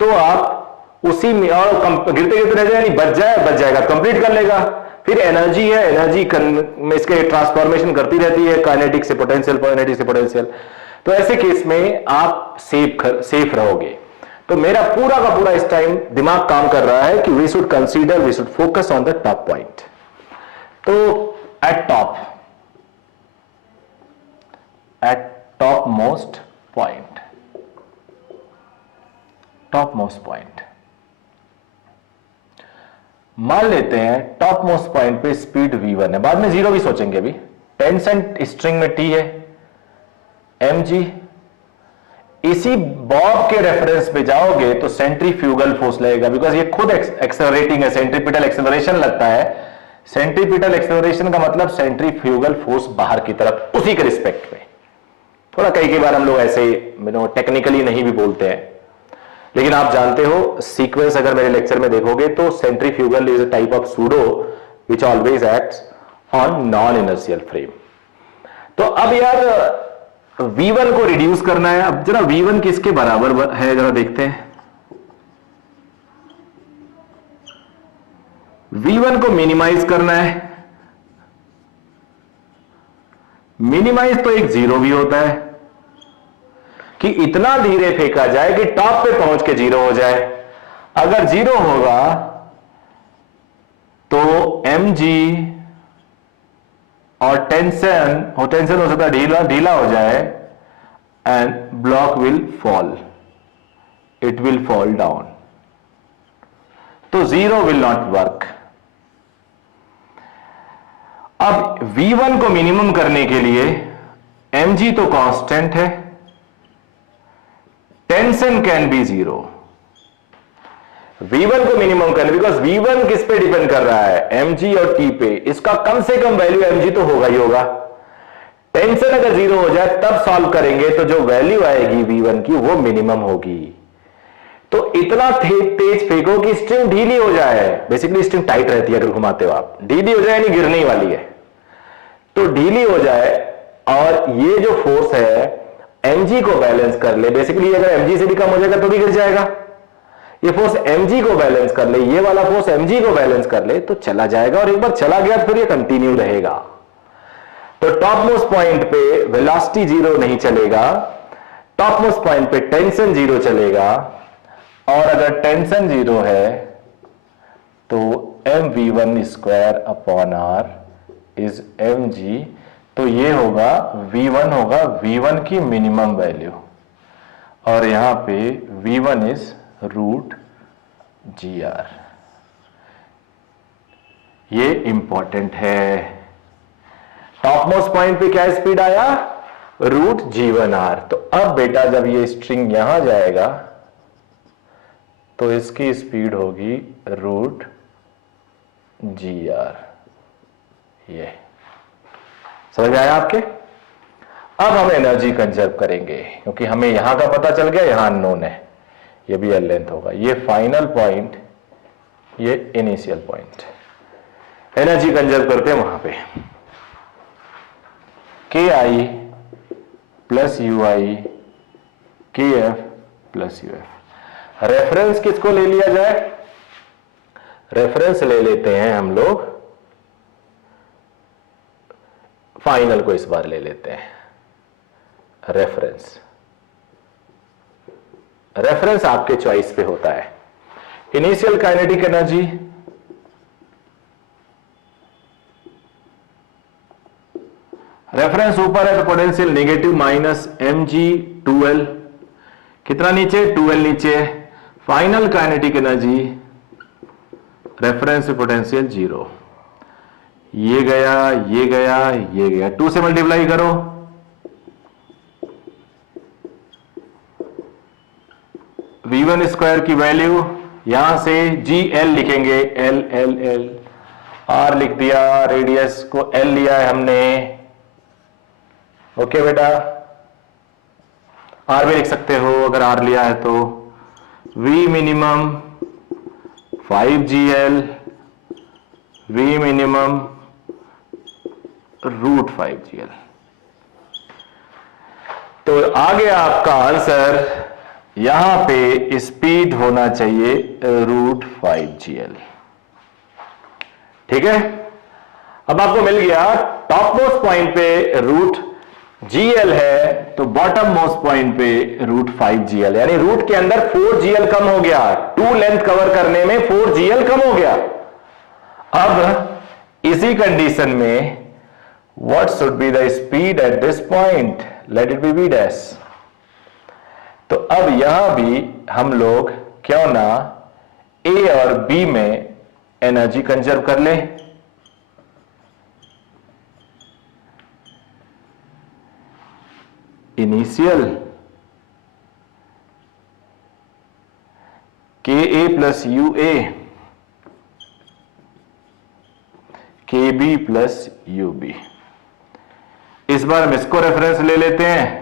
तो आप उसी में और गिरते गिरते रह जाए, बच जाएगा, कंप्लीट कर लेगा। फिर एनर्जी है, एनर्जी में इसके ट्रांसफॉर्मेशन करती रहती है, काइनेटिक से पोटेंशियल, काइनेटिक से पोटेंशियल। तो ऐसे केस में आप सेफ रहोगे। तो मेरा पूरा का पूरा इस टाइम दिमाग काम कर रहा है कि we should consider, we should focus on the top point. तो at top most point, top most point मान लेते हैं टॉप मोस्ट पॉइंट पे स्पीड v1 है, बाद में 0 भी सोचेंगे। अभी 10 सेंट स्ट्रिंग में t है, mg। इसी बॉब के रेफरेंस पे जाओगे तो सेंट्रीफ्यूगल फोर्स लगेगा, बिकॉज ये खुद एक्सेलरेटिंग है, सेंट्रीपिटल एक्सेलरेशन लगता है। सेंट्रीपिटल एक्सेलरेशन का मतलब सेंट्रीफ्यूगल फोर्स बाहर की तरफ, उसी के रिस्पेक्ट में। थोड़ा कई बार हम लोग ऐसे टेक्निकली नहीं भी बोलते हैं, लेकिन आप जानते हो सीक्वेंस अगर मेरे लेक्चर में देखोगे तो centrifugal is a type of pseudo which always acts on non inertial frame. तो अब यार v1 को रिड्यूस करना है। अब जरा v1 किसके बराबर है जरा देखते हैं। v1 को मिनिमाइज करना है। मिनिमाइज तो एक 0 भी होता है कि इतना धीरे फेंका जाए कि टॉप पे पहुंच के 0 हो जाए। अगर 0 होगा तो mg और टेंशन हो सकता है ढीला हो जाए, and block will fall, it will fall down. तो 0 विल नॉट वर्क। अब v1 को मिनिमम करने के लिए mg तो कांस्टेंट है, टेंशन कैन बी 0। v1 को मिनिमम करने, बिकॉज v1 किस पे डिपेंड कर रहा है, mg और t पे। इसका कम से कम वैल्यू mg तो होगा ही होगा। टेंशन अगर 0 हो जाए तब सॉल्व करेंगे तो जो वैल्यू आएगी v1 की वो मिनिमम होगी। तो इतना तेज फेंको कि स्ट्रिंग ढीली हो जाए। बेसिकली स्ट्रिंग टाइट रहती है अगर घुमाते हो आप, ढीली हो जाए यानी गिरने ही वाली है, तो ढीली हो जाए और ये जो फोर्स है mg को बैलेंस कर ले। बेसिकली अगर mg से भी कम हो जाएगा तो भी गिर जाएगा। ये फोर्स mg को बैलेंस कर ले, ये वाला फोर्स mg को बैलेंस कर ले तो चला जाएगा, और एक बार चला गया तो फिर ये कंटिन्यू रहेगा। तो टॉप मोस्ट पॉइंट पे वेलोसिटी 0 नहीं चलेगा, टॉप मोस्ट पॉइंट पे टेंशन 0 चलेगा, और अगर टेंशन 0 है तो mv1 square upon r is mg। तो ये होगा v1 होगा v1 की मिनिमम वैल्यू, और यहां पे v1 इज रूट gr। ये इंपॉर्टेंट है। टॉप मोस्ट पॉइंट पे क्या स्पीड आया, रूट g1r। तो अब बेटा जब ये स्ट्रिंग यहां जाएगा तो इसकी स्पीड होगी रूट gr। ये समझ में आया आपके। अब हम एनर्जी कंजर्व करेंगे क्योंकि हमें यहां का पता चल गया, यहां अननोन है, ये भी एल लेंथ होगा। ये फाइनल पॉइंट, ये इनिशियल पॉइंट। एनर्जी कंजर्व करते हैं वहां पे, के आई प्लस यू आई के F plus U F. Reference किसको ले लिया जाए, रेफरेंस ले लेते हैं हम लोग फाइनल को इस बार ले लेते हैं। रेफरेंस आपके चॉइस पे होता है। इनिशियल काइनेटिक एनर्जी रेफरेंस ऊपर है तो पोटेंशियल नेगेटिव माइनस mg2l, कितना नीचे 2l नीचे। Final kinetic energy reference potential 0, ये गया ये गया ये गया, 2 से मल्टीप्लाई करो, v1 स्क्वायर की वैल्यू यहां से gl लिखेंगे, l r लिख दिया, रेडियस को l लिया है हमने। ओके बेटा, r भी लिख सकते हो अगर r लिया है तो। v minimum 5gl, v minimum √5gl। तो आ गया आपका आंसर, यहां पे स्पीड होना चाहिए √5gl। ठीक है, अब आपको मिल गया टॉप मोस्ट पॉइंट पे √gl है तो बॉटम मोस्ट पॉइंट पे √5gl, यानी रूट के अंदर 4gl कम हो गया, 2 लेंथ कवर करने में 4gl कम हो गया। अब इसी कंडीशन में what should be the speed at this point? Let it be v dash। तो अब यहां भी हम लोग क्यों ना A और B में एनर्जी कंजर्व कर ले। Initial KA plus UA, KB plus UB। इस बार हम इसको रेफरेंस ले लेते हैं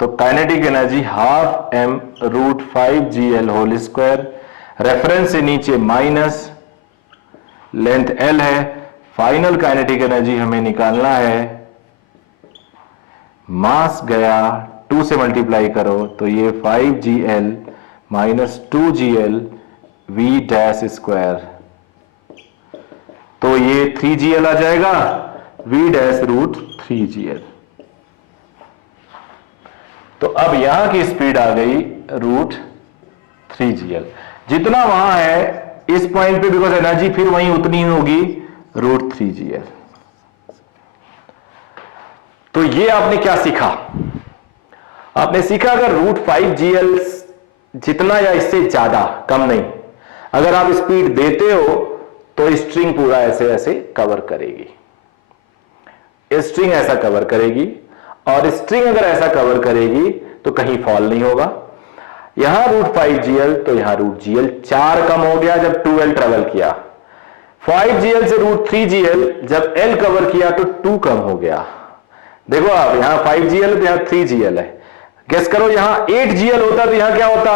तो kinetic energy half m √5gl whole square, reference से नीचे माइनस, लेंथ l है, फाइनल काइनेटिक एनर्जी हमें निकालना है, मास गया 2 से मल्टीप्लाई करो तो ये 5gl minus 2gl v dash square, तो ये 3gl आ जाएगा, v डैश √3gl। तो अब यहां की स्पीड आ गई √3gl, जितना वहां है इस पॉइंट पे, बिकॉज एनर्जी फिर वहीं उतनी होगी √3gl। तो ये आपने क्या सीखा? आपने सीखा अगर √5gl जितना या इससे ज्यादा कम नहीं, अगर आप स्पीड देते हो तो स्ट्रिंग पूरा ऐसे ऐसे कवर करेगी, स्ट्रिंग ऐसा कवर करेगी, और स्ट्रिंग अगर ऐसा कवर करेगी तो कहीं फॉल नहीं होगा। यहां √5gl तो यहां √gl 4 कम हो गया जब 2l ट्रेवल किया, 5gl से √3gl जब l कवर किया तो 2 कम हो गया। देखो आप यहां 5gl तो यहां 3gl है, गेस करो यहां 8gl होता तो यहां क्या होता?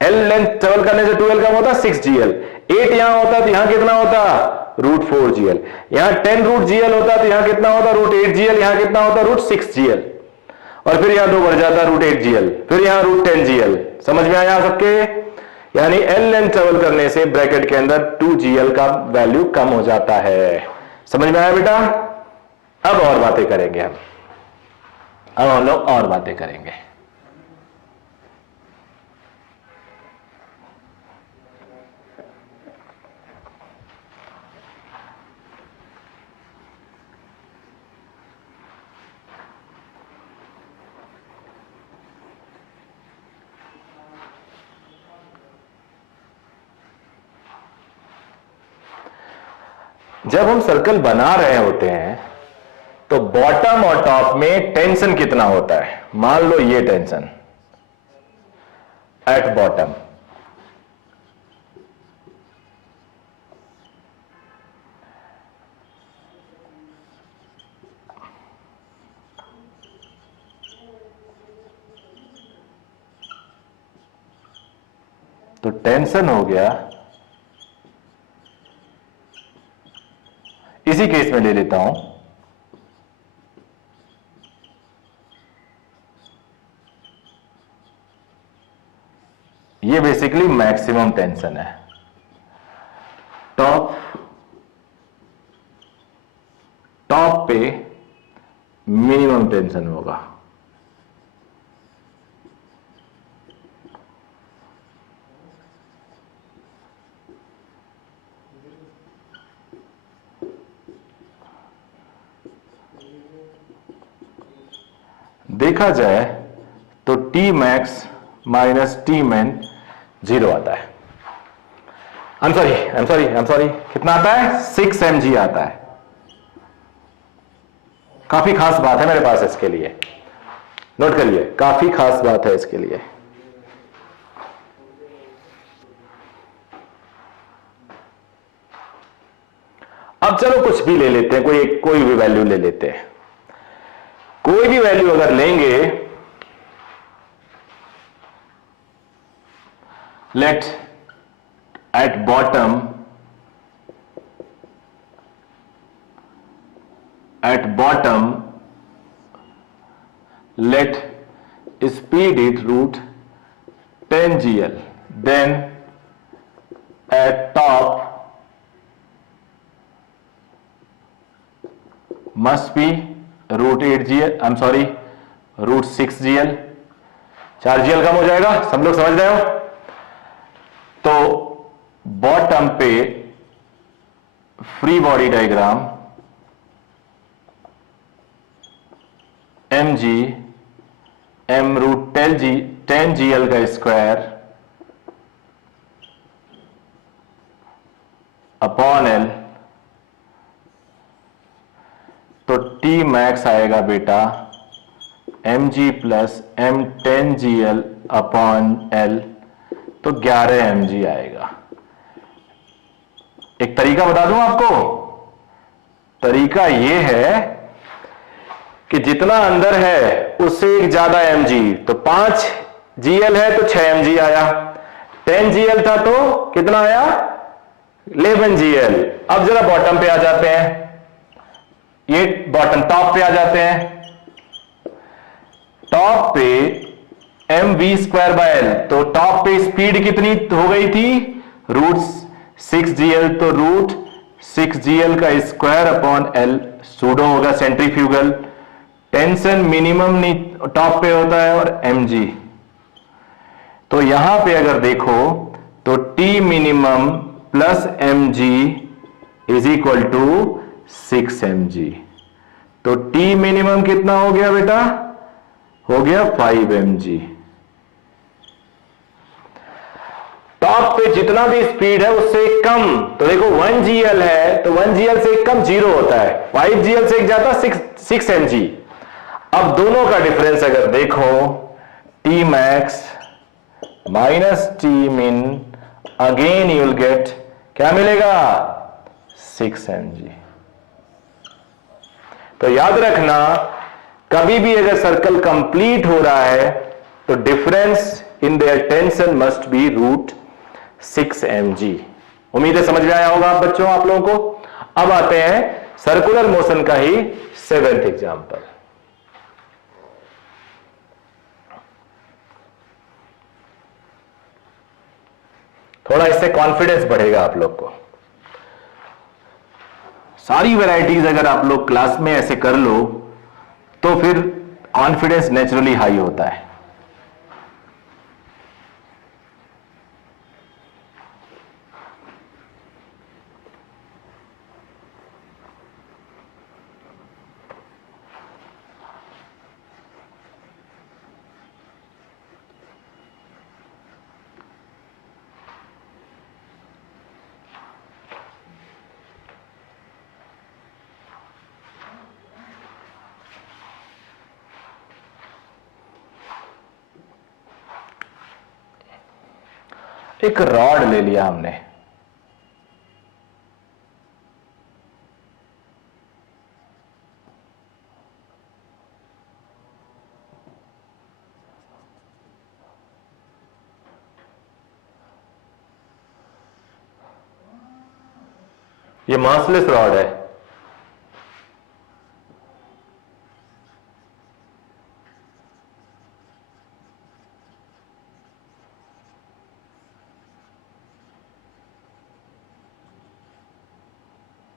l लेंथ ट्रेवल करने से 2l कम होता 6gl, 8 यहां होता तो यहां कितना होता? √4gl, यहां 10 √gl होता तो यहां कितना होता? √8gl, यहां कितना होता? √6gl, और फिर यहां 2 बढ़ जाता √8gl, फिर यहां √10gl। समझ में आया सबके? यानी l लेंथ ट्रेवल करने से ब्रैकेट के अंदर 2gl का वैल्यू कम हो जाता है। समझ में आया बेटा? अब और बातें करेंगे अब हम लोग और बातें करेंगे। जब हम सर्कल बना रहे होते हैं तो बॉटम और टॉप में टेंशन कितना होता है? मान लो ये टेंशन एट बॉटम, तो टेंशन हो गया, इसी केस में ले लेता हूं, ये बेसिकली मैक्सिमम टेंशन है। टॉप टॉप पे मिनिमम टेंशन होगा। देखा जाए तो टी मैक्स माइनस टी मिन 0 आता है। आई एम सॉरी कितना आता है? 6 mg आता है। काफी खास बात है मेरे पास इसके लिए, नोट करिए, काफी खास बात है इसके लिए। अब चलो कुछ भी ले लेते हैं, कोई भी वैल्यू ले लेते हैं। कोई भी वैल्यू अगर लेंगे, let at bottom let speed it root 10 gl, then at top must be root 8 gl, I'm sorry root 6 gl, 4 gl कम हो जाएगा, सब लोग समझ रहे हो? तो बॉटम पे free body diagram mg m root 10 gl का स्क्वायर अपॉन l, तो t मैक्स आएगा बेटा mg plus m 10 gl upon l, तो 11 mg आएगा। एक तरीका बता दूं आपको, तरीका यह है कि जितना अंदर है उससे एक ज्यादा mg, तो 5 gl है तो 6 mg आया, 10 gl था तो कितना आया? 11 gl। अब जरा बॉटम पे आ जाते हैं, ये बॉटम टॉप पे आ जाते हैं। टॉप पे mv स्क्वायर बाय l, तो टॉप पे स्पीड कितनी हो गई थी? रूट 6 gl, तो रूट 6 gl का स्क्वायर अपॉन l, सूडो होगा सेंट्रीफ्यूगल, टेंशन मिनिमम टॉप पे होता है और mg, तो यहां पे अगर देखो तो T minimum plus mg is equal to 6 mg, तो T मिनिमम कितना हो गया बेटा? हो गया 5 mg। टॉप पे जितना भी स्पीड है उससे कम, तो देखो 1 gl है तो 1 gl से एक कम 0 होता है, 5 gl से एक ज्यादा 6 mg। अब दोनों का डिफरेंस अगर देखो, T मैक्स माइनस T मिन, अगेन यू विल गेट क्या मिलेगा? 6 mg। तो याद रखना, कभी भी अगर सर्कल कंप्लीट हो रहा है तो difference in their tension must be root 6 mg। उम्मीद है समझ में आया होगा आप बच्चों, आप लोगों को। अब आते हैं सर्कुलर मोशन का ही 7th एग्जांपल। थोड़ा इससे कॉन्फिडेंस बढ़ेगा आप लोग को। सारी वैरायटीज अगर आप लोग क्लास में ऐसे कर लो तो फिर कॉन्फिडेंस नेचुरली हाई होता है। एक रॉड ले लिया हमने, ये मासलेस रॉड है।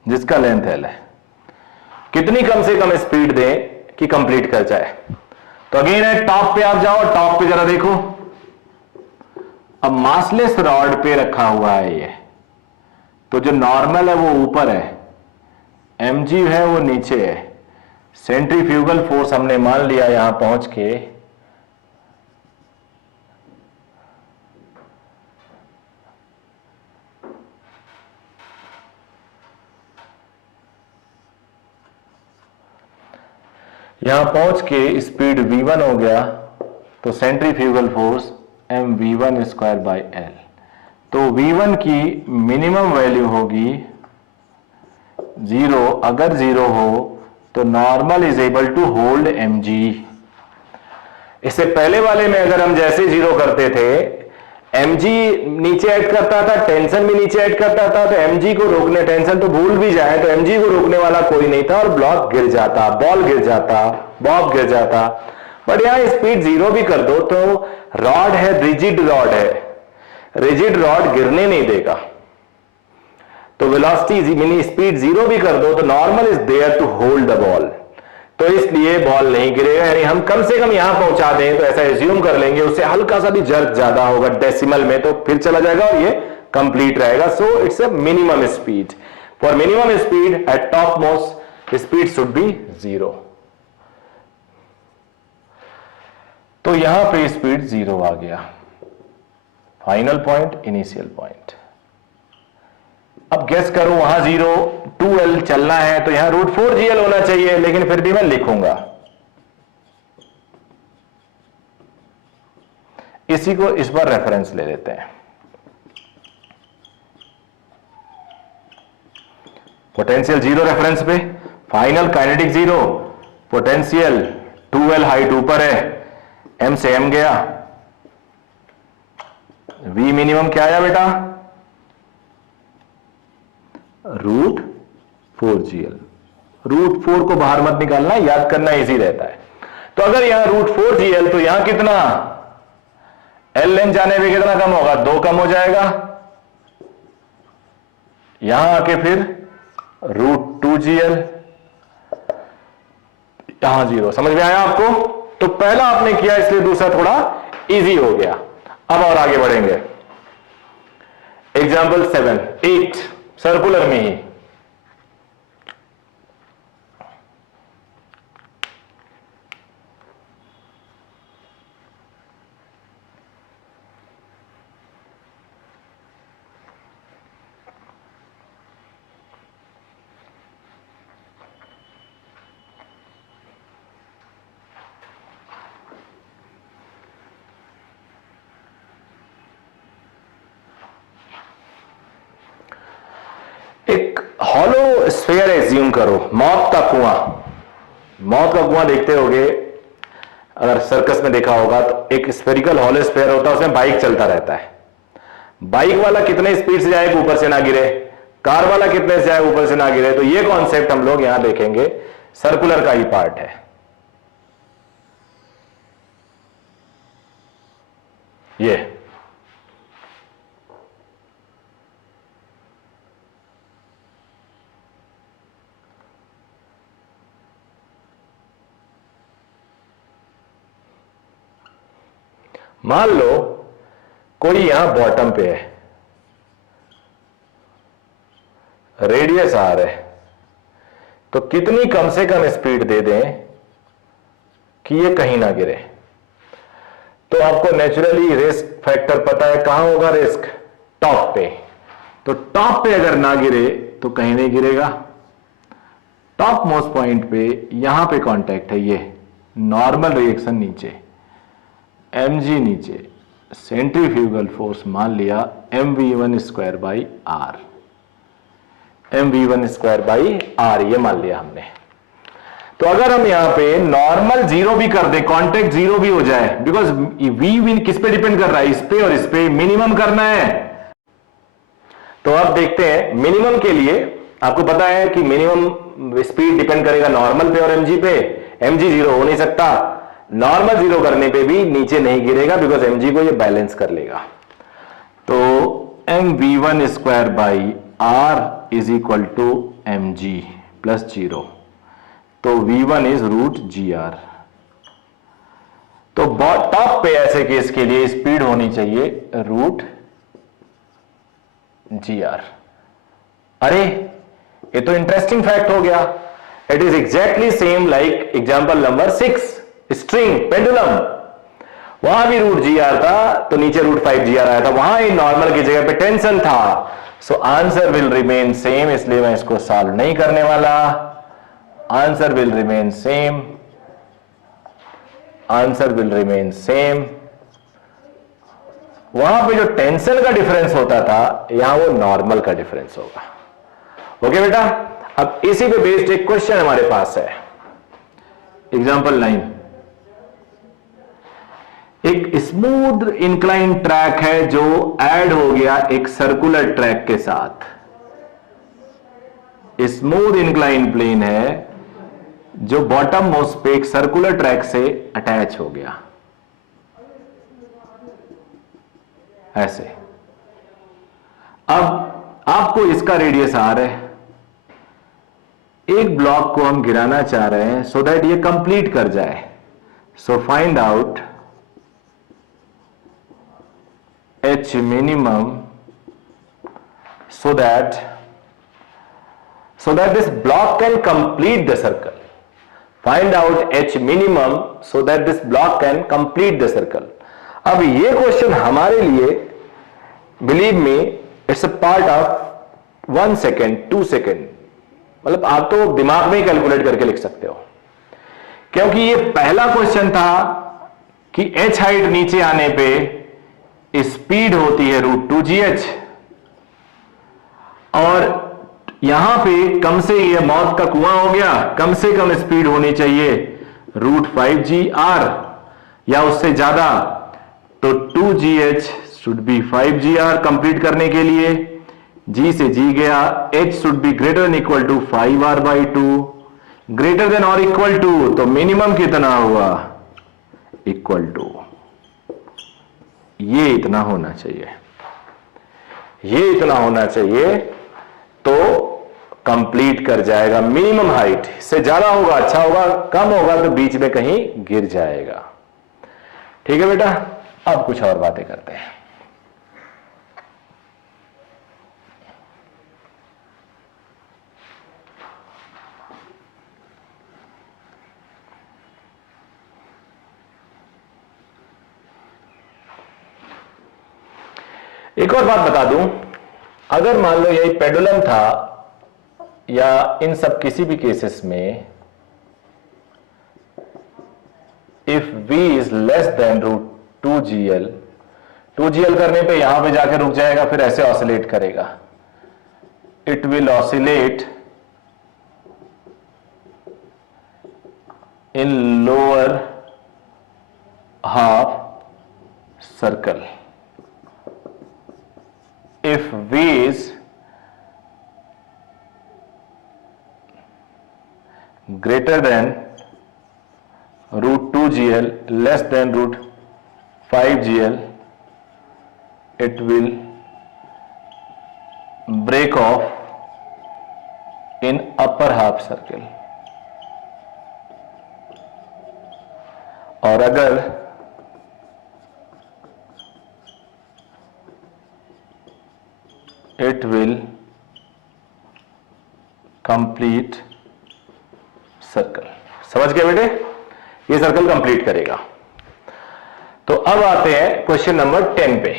जिसका लेंथ एल है, कितनी कम से कम स्पीड दें कि कंप्लीट कर जाए। तो अगेन है टॉप पे आप जाओ, टॉप पे जरा देखो, अब मासलेस रॉड पे रखा हुआ है ये, तो जो नॉर्मल है वो ऊपर है, mg है वो नीचे है, सेंट्रीफ्यूगल फोर्स हमने मान लिया यहां पहुंच के यहां पहुंच के स्पीड v1 हो गया, तो centrifugal force mv1 square by L. तो v1 की मिनिमम वैल्यू होगी 0। अगर 0 हो तो normal is able to hold mg। इससे पहले वाले में अगर हम जैसे 0 करते थे, mg नीचे ऐड करता था, टेंशन भी नीचे ऐड करता था, तो mg को रोकने, टेंशन तो भूल भी जाए तो mg को रोकने वाला कोई नहीं था और ब्लॉक गिर जाता, बॉल गिर जाता, बॉब गिर जाता। बट यहां स्पीड 0 भी कर दो तो रॉड है, रिजिड रॉड है, रिजिड रॉड गिरने नहीं देगा। तो वेलोसिटी मिनी स्पीड 0 भी कर दो तो normal is there to hold the ball, तो इसलिए बॉल नहीं गिरेगा। यानी हम कम से कम यहां पहुंचा दें तो ऐसा एज्यूम कर लेंगे, उससे हल्का सा भी जर्क ज्यादा होगा डेसिमल में तो फिर चला जाएगा और ये कंप्लीट रहेगा। So it's a minimum speed. For minimum speed at top most speed should B 0। तो यहां पे स्पीड 0 आ गया, फाइनल पॉइंट, इनिशियल पॉइंट। अब गेस करो वहां 0 2L चलना है तो यहां √4GL होना चाहिए, लेकिन फिर भी मैं लिखूंगा। इसी को इस बार रेफरेंस ले लेते हैं। पोटेंशियल 0 रेफरेंस पे, final kinetic 0, potential 2L height ऊपर है, m से m गया, v मिनिमम क्या आया बेटा? √4GL। √4 को बाहर मत निकालना, याद करना इजी रहता है। तो अगर यहां √4GL तो यहां कितना L लेंथ जाने पे कितना कम होगा? 2 कम हो जाएगा। यहां आके फिर √2GL, यहां 0। समझ में आया आपको? तो पहला आपने किया इसलिए दूसरा थोड़ा इजी हो गया। अब और आगे बढ़ेंगे। एग्जाम्पल 8 सर्कुलर में ही। एक हॉलो स्फीयर एज्यूम करो, मौत का कुआं। मौत का कुआं देखते होगे, अगर सर्कस में देखा होगा तो एक स्फेरिकल हॉलो स्फीयर होता है, उसमें बाइक चलता रहता है। बाइक वाला कितने स्पीड से जाए ऊपर से ना गिरे, कार वाला कितने से जाए ऊपर से ना गिरे। तो ये कॉन्सेप्ट हम लोग यहां देखेंगे, सर्कुलर का ही पार्ट है ये। मान लो कोई यहां बॉटम पे है, रेडियस आर है, तो कितनी कम से कम स्पीड दे दें कि ये कहीं ना गिरे। तो आपको नेचुरली रिस्क फैक्टर पता है, कहां होगा रिस्क? टॉप पे। तो टॉप पे अगर ना गिरे तो कहीं नहीं गिरेगा। टॉप मोस्ट पॉइंट पे यहां पे कांटेक्ट है, ये नॉर्मल रिएक्शन नीचे, mg नीचे, सेंट्रीफ्यूगल फोर्स मान लिया mv1 square by r, mv1 square by r ये मान लिया हमने। तो अगर हम यहां पे नॉर्मल 0 भी कर दे, कांटेक्ट 0 भी हो जाए, बिकॉज v किस पे डिपेंड कर रहा है? इस पे और इस पे मिनिमम करना है। तो अब देखते हैं मिनिमम के लिए। आपको पता है कि मिनिमम स्पीड डिपेंड करेगा नॉर्मल पे और mg पे। mg 0 हो नहीं सकता, नॉर्मल 0 करने पे भी नीचे नहीं गिरेगा, बिकॉज mg को ये बैलेंस कर लेगा। तो mv1 square by r is equal to mg plus 0। तो V1 इज रूट GR। तो टॉप पे ऐसे केस के लिए स्पीड होनी चाहिए रूट GR। अरे ये तो इंटरेस्टिंग फैक्ट हो गया। It is exactly same like example number 6, string pendulum. वहां भी रूट GR था तो नीचे रूट 5GR आया था, वहां ही नॉर्मल की जगह पे टेंशन था। So answer will remain same, इसलिए मैं इसको सॉल्व नहीं करने वाला। Answer will remain same, answer will remain same. वहां पे जो टेंशन का डिफरेंस होता था, यहां वो नॉर्मल का डिफरेंस होगा। ओके बेटा, अब इसी पे बेस्ड एक क्वेश्चन हमारे पास है, एग्जांपल 9। एक स्मूथ इंक्लाइन ट्रैक है जो ऐड हो गया एक सर्कुलर ट्रैक के साथ। स्मूथ इंक्लाइन प्लेन है जो बॉटम मोस्ट पे एक सर्कुलर ट्रैक से अटैच हो गया, ऐसे। अब आपको इसका रेडियस R है, एक ब्लॉक को हम गिराना चाह रहे हैं सो दैट ये कंप्लीट कर जाए। So find out H minimum so that this block can complete the circle. Find out H minimum so that this block can complete the circle. अब ये क्वेश्चन हमारे लिए, believe me, it's a part of 1 second 2 second, मतलब आप तो दिमाग में ही calculate करके लिख सकते हो, क्योंकि ये पहला क्वेश्चन था कि H हाइट नीचे आने पे स्पीड होती है रूट 2GH, और यहां पे कम से, ये मौत का कुआं हो गया, कम से कम स्पीड होनी चाहिए रूट 5GR या उससे ज्यादा। तो 2GH should be 5GR complete करने के लिए। G से G गया, H should be greater than equal to 5R/2, greater than और इक्वल टू, तो मिनिमम कितना हुआ, इक्वल टू ये इतना होना चाहिए, ये इतना होना चाहिए, तो कंप्लीट कर जाएगा मिनिमम हाइट। इससे ज्यादा होगा अच्छा होगा, कम होगा तो बीच में कहीं गिर जाएगा। ठीक है बेटा, अब कुछ और बातें करते हैं। एक और बात बता दूं, अगर मान लो यही पेंडुलम था या इन सब किसी भी केसेस में, if v is less than root 2GL, 2GL करने पे यहां पे जाके रुक जाएगा, फिर ऐसे ऑसिलेट करेगा। It will oscillate in lower half circle if v is greater than root 2GL less than root 5GL, it will break off in upper half circle। और अगर it will complete circle। समझ गए बेटे, ये circle complete करेगा। तो अब आते हैं क्वेश्चन नंबर 10 पे।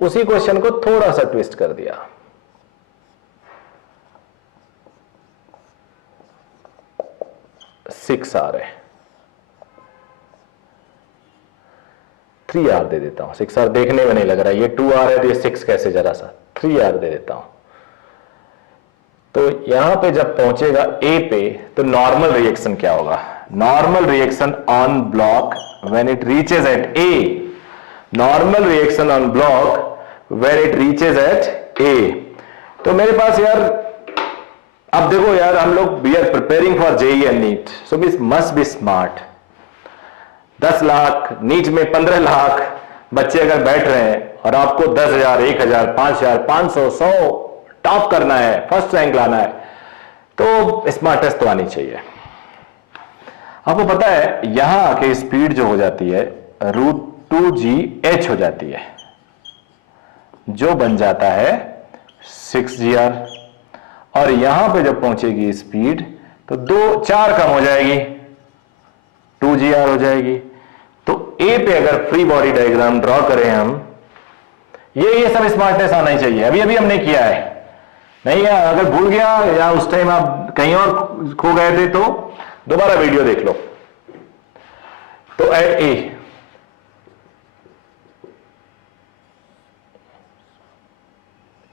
उसी क्वेश्चन को थोड़ा सा ट्विस्ट कर दिया। सिक्स आर है, 3R दे देता हूं। 6R देखने में नहीं लग रहा, ये 2R है तो ये 6 कैसे, जरा सा 3R दे देता हूं। तो यहां पे जब पहुंचेगा A पे, तो नॉर्मल रिएक्शन क्या होगा, normal reaction on block when it reaches at A, normal reaction on block when it reaches at A। तो मेरे पास यार, अब देखो यार, हम लोग we are preparing for JEE and NEET, so we must be smart. 10 lakh, NEET में 15 लाख, बच्चे अगर बैठ रहे हैं और आपको 10,000, 1,000, 5,000, 500, 100 टॉप करना है, फर्स्ट रैंक लाना है, तो स्मार्ट टेस्ट तो आनी चाहिए। आपको पता है यहां आके स्पीड जो हो जाती है √2GH हो जाती है, जो बन जाता है 6GR, और यहां पे जब पहुंचेगी स्पीड तो 4 कम हो जाएगी, 2GR हो जाएगी। तो ए पे अगर फ्री बॉडी डायग्राम ड्रॉ करें हम, ये सब स्मार्टनेस आना ही चाहिए। अभी अभी हमने किया है, नहीं है अगर भूल गया या उस टाइम आप कहीं और खो गए थे तो दोबारा वीडियो देख लो। तो एट ए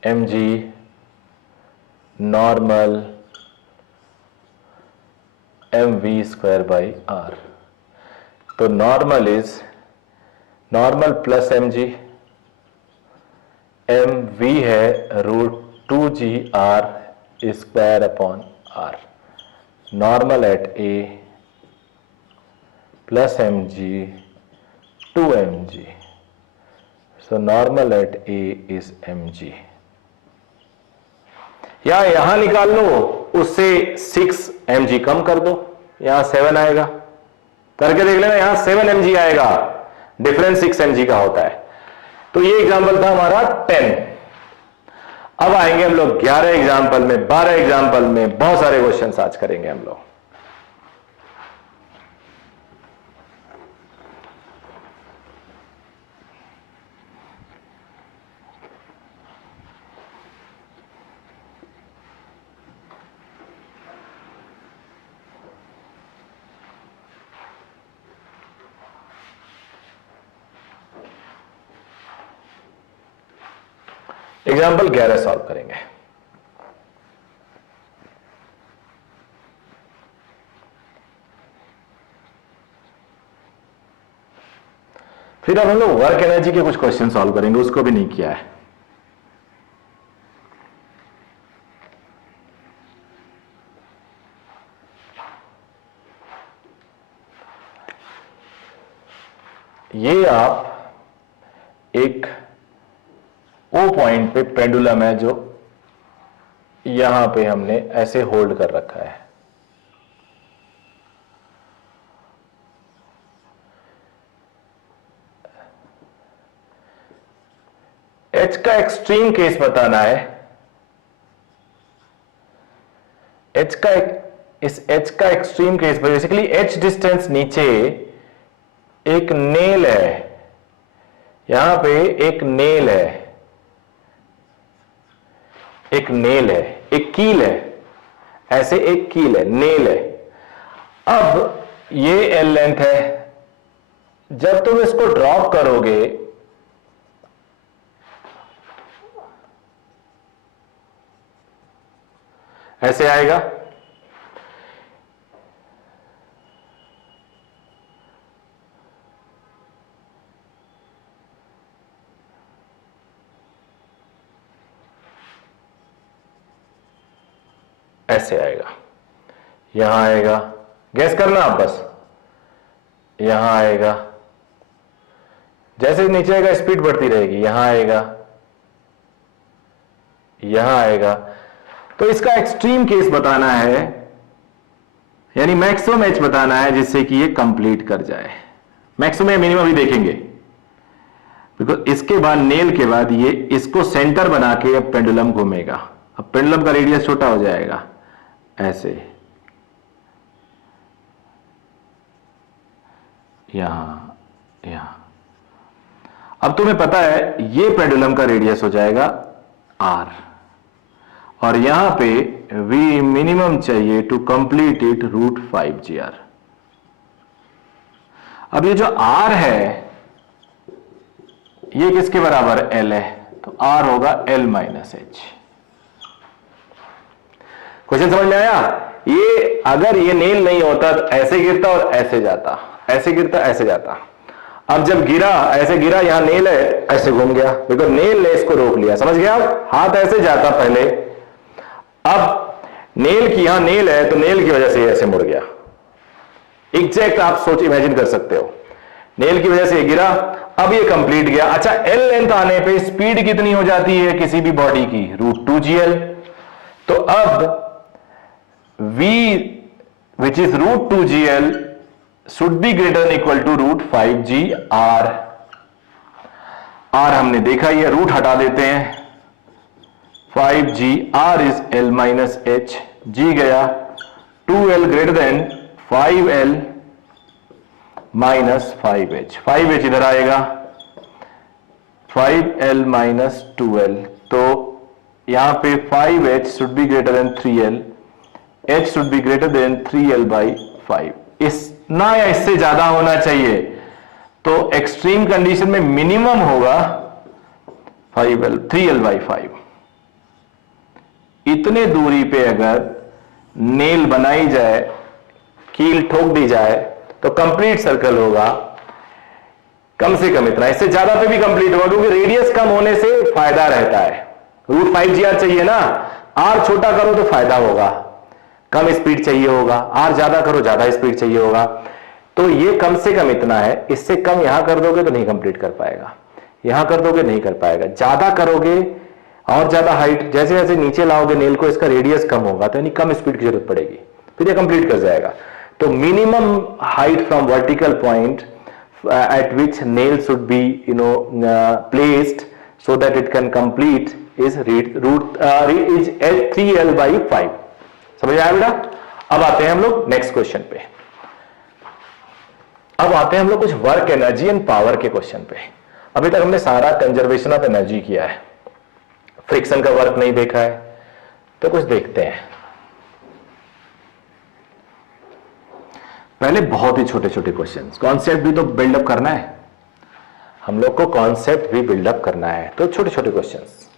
mg नॉर्मल mv²/r, तो normal is normal plus mg, mv है √2GR²/r, normal at a plus mg 2mg, so normal at a is mg। या यहां निकाल लो, उससे 6 mg कम कर दो, यहां 7 आएगा, करके देख लेना, यहां 7 mg आएगा, डिफरेंस 6 mg का होता है। तो ये एग्जांपल था हमारा 10। अब आएंगे हम लोग 11 एग्जांपल में, 12 एग्जांपल में, बहुत सारे क्वेश्चन आज करेंगे हम लोग। एग्जाम्पल 11 सॉल्व करेंगे। फिर अब हम लोग वर्क एनर्जी के कुछ क्वेश्चन सॉल्व करेंगे, उसको भी नहीं किया है। ये आप एक ओ पॉइंट पे पेंडुलम है जो यहां पे हमने ऐसे होल्ड कर रखा है, एच का एक्सट्रीम केस बताना है। इस एच का extreme case basically H distance नीचे एक नेल है, यहां पे एक नेल है, एक नेल है, एक कील है, ऐसे एक कील है, नेल है। अब ये एल लेंथ है, जब तुम इसको ड्रॉप करोगे ऐसे आएगा, ऐसे आएगा, यहां आएगा, गैस करना आप बस, यहां आएगा, जैसे नीचे आएगा स्पीड बढ़ती रहेगी, यहां आएगा, यहां आएगा। तो इसका एक्सट्रीम केस बताना है, यानी मैक्सिमम एच बताना है जिससे कि ये कंप्लीट कर जाए। मैक्सिमम या मिनिमम भी देखेंगे, बिकॉज इसके बाद नेल के बाद ये इसको सेंटर बना के अब पेंडुलम घूमेगा। अब पेंडुलम का रेडियस छोटा हो जाएगा, ऐसे यहां। अब तुम्हें पता है ये पेंडुलम का रेडियस हो जाएगा r, और यहां पे v मिनिमम चाहिए टू कंप्लीट इट √5GR। अब ये जो r है ये किसके बराबर l है, तो r होगा l - h। क्वेश्चन समझ में आया? ये अगर ये नेल नहीं होता तो ऐसे गिरता और ऐसे जाता, ऐसे गिरता ऐसे जाता। अब जब गिरा, ऐसे गिरा, यहां नेल है, ऐसे घूम गया, बिकॉज नेल ने इसको रोक लिया। समझ गया? हाथ ऐसे जाता पहले, अब नेल की यहां नेल है तो नेल की वजह से ऐसे मुड़ गया। एग्जैक्ट आप सोच इमेजिन कर सकते हो, नेल की वजह से गिरा, अब ये कंप्लीट गया। अच्छा, एल लेंथ आने पे स्पीड कितनी हो जाती है किसी भी बॉडी की? √2gl। तो अब v which is √2gl should be greater than equal to √5gr। r हमने देखा, ये रूट हटा देते हैं, 5g, r is l minus h, g गया 2l greater than 5l minus 5h, 5h इधर आएगा, 5l माइनस 2l। तो यहां पे 5h should be greater then 3l, h should be greater then 3l by 5। इतना या इससे ज्यादा होना चाहिए। तो एक्सट्रीम कंडीशन में मिनिमम होगा 3l बाई 5। इतने दूरी पे अगर नेल बनाई जाए, कील ठोक दी जाए, तो कंप्लीट सर्कल होगा कम से कम इतना। इससे ज्यादा पे भी कंप्लीट होगा, क्योंकि रेडियस कम होने से फायदा रहता है। √5gr चाहिए ना, r छोटा करो तो फायदा होगा, कम स्पीड चाहिए होगा, r ज्यादा करो ज्यादा स्पीड चाहिए होगा। तो ये कम से कम इतना है, इससे कम यहां कर दोगे तो नहीं कंप्लीट कर पाएगा, यहां कर दोगे नहीं कर पाएगा। ज्यादा करोगे और ज्यादा हाइट, जैसे जैसे नीचे लाओगे नेल को, इसका रेडियस कम होगा, तो यानी कम स्पीड की जरूरत पड़ेगी, फिर ये कंप्लीट कर जाएगा। तो minimum height from vertical point at which nail should be placed so that it can complete is 3l by 5। समझ आया बेटा? अब आते हैं हम लोग नेक्स्ट क्वेश्चन पे। अब आते हैं हम लोग कुछ वर्क एनर्जी एंड पावर के क्वेश्चन पे। अभी तक हमने सारा कंजर्वेशन ऑफ एनर्जी किया है, फ्रिक्शन का वर्क नहीं देखा है, तो कुछ देखते हैं। पहले बहुत ही छोटे छोटे क्वेश्चंस, कॉन्सेप्ट भी तो बिल्डअप करना है हम लोग को, कॉन्सेप्ट भी बिल्डअप करना है, तो छोटे छोटे क्वेश्चंस।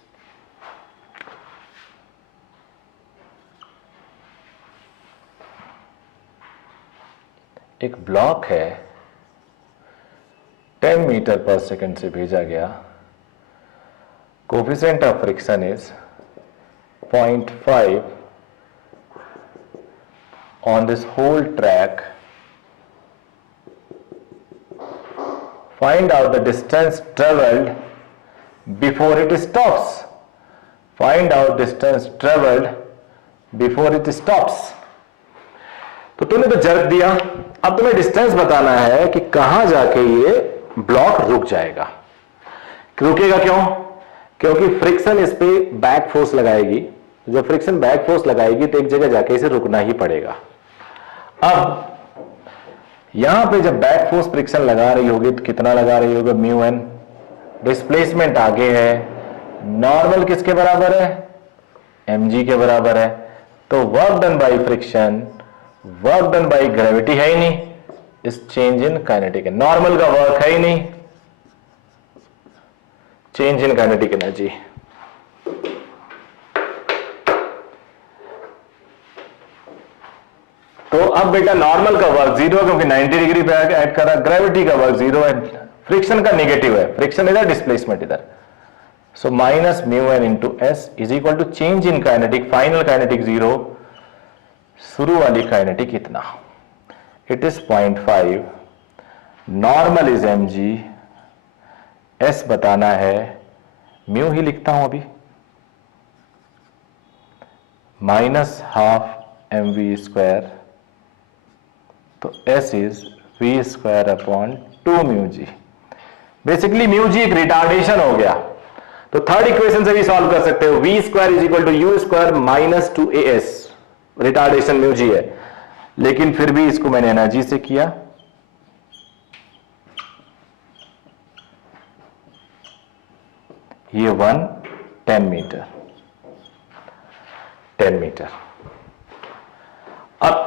एक ब्लॉक है 10 मीटर पर सेकंड से भेजा गया, coefficient of friction is 0.5 on this whole track. Find out the distance traveled before it stops. Find out distance traveled before it stops. तो तूने तो जर्क दिया, अब तुम्हें डिस्टेंस बताना है कि कहां जाके ये ब्लॉक रुक जाएगा। रुकेगा क्यों? क्योंकि फ्रिक्शन इस पे बैक फोर्स लगाएगी, जब फ्रिक्शन बैक फोर्स लगाएगी तो एक जगह जाके इसे रुकना ही पड़ेगा। अब यहां पे जब बैक फोर्स फ्रिक्शन लगा रही होगी तो कितना लगा रही होगी? μn। डिस्प्लेसमेंट आगे है, नॉर्मल किसके बराबर है? mg के बराबर है। तो work done by friction, work done by gravity है ही नहीं, इस चेंज इन काइनेटिक। नॉर्मल का वर्क है ही नहीं, चेंज इन काइनेटिक एनर्जी। तो अब बेटा नॉर्मल का वर्क 0 है, क्योंकि 90 डिग्री पे ऐड कर रहा है, ग्रेविटी का वर्क 0 है, फ्रिक्शन का नेगेटिव है, फ्रिक्शन इधर, डिस्प्लेसमेंट इधर। So minus μn into s is equal to change in kinetic, final kinetic 0, शुरू वाली काइनेटिक इतना, it is 0.5, normal is mg, s बताना है, म्यू ही लिखता हूं अभी, -12 mv², तो s is v²/2 μg। Basically μg एक रिटार्डेशन हो गया। तो थर्ड इक्वेशन से भी सॉल्व कर सकते हो, v² is equal to u² minus 2as, retardation μg है, लेकिन फिर भी इसको मैंने एनर्जी से किया। ये 10 मीटर, 10 मीटर। अब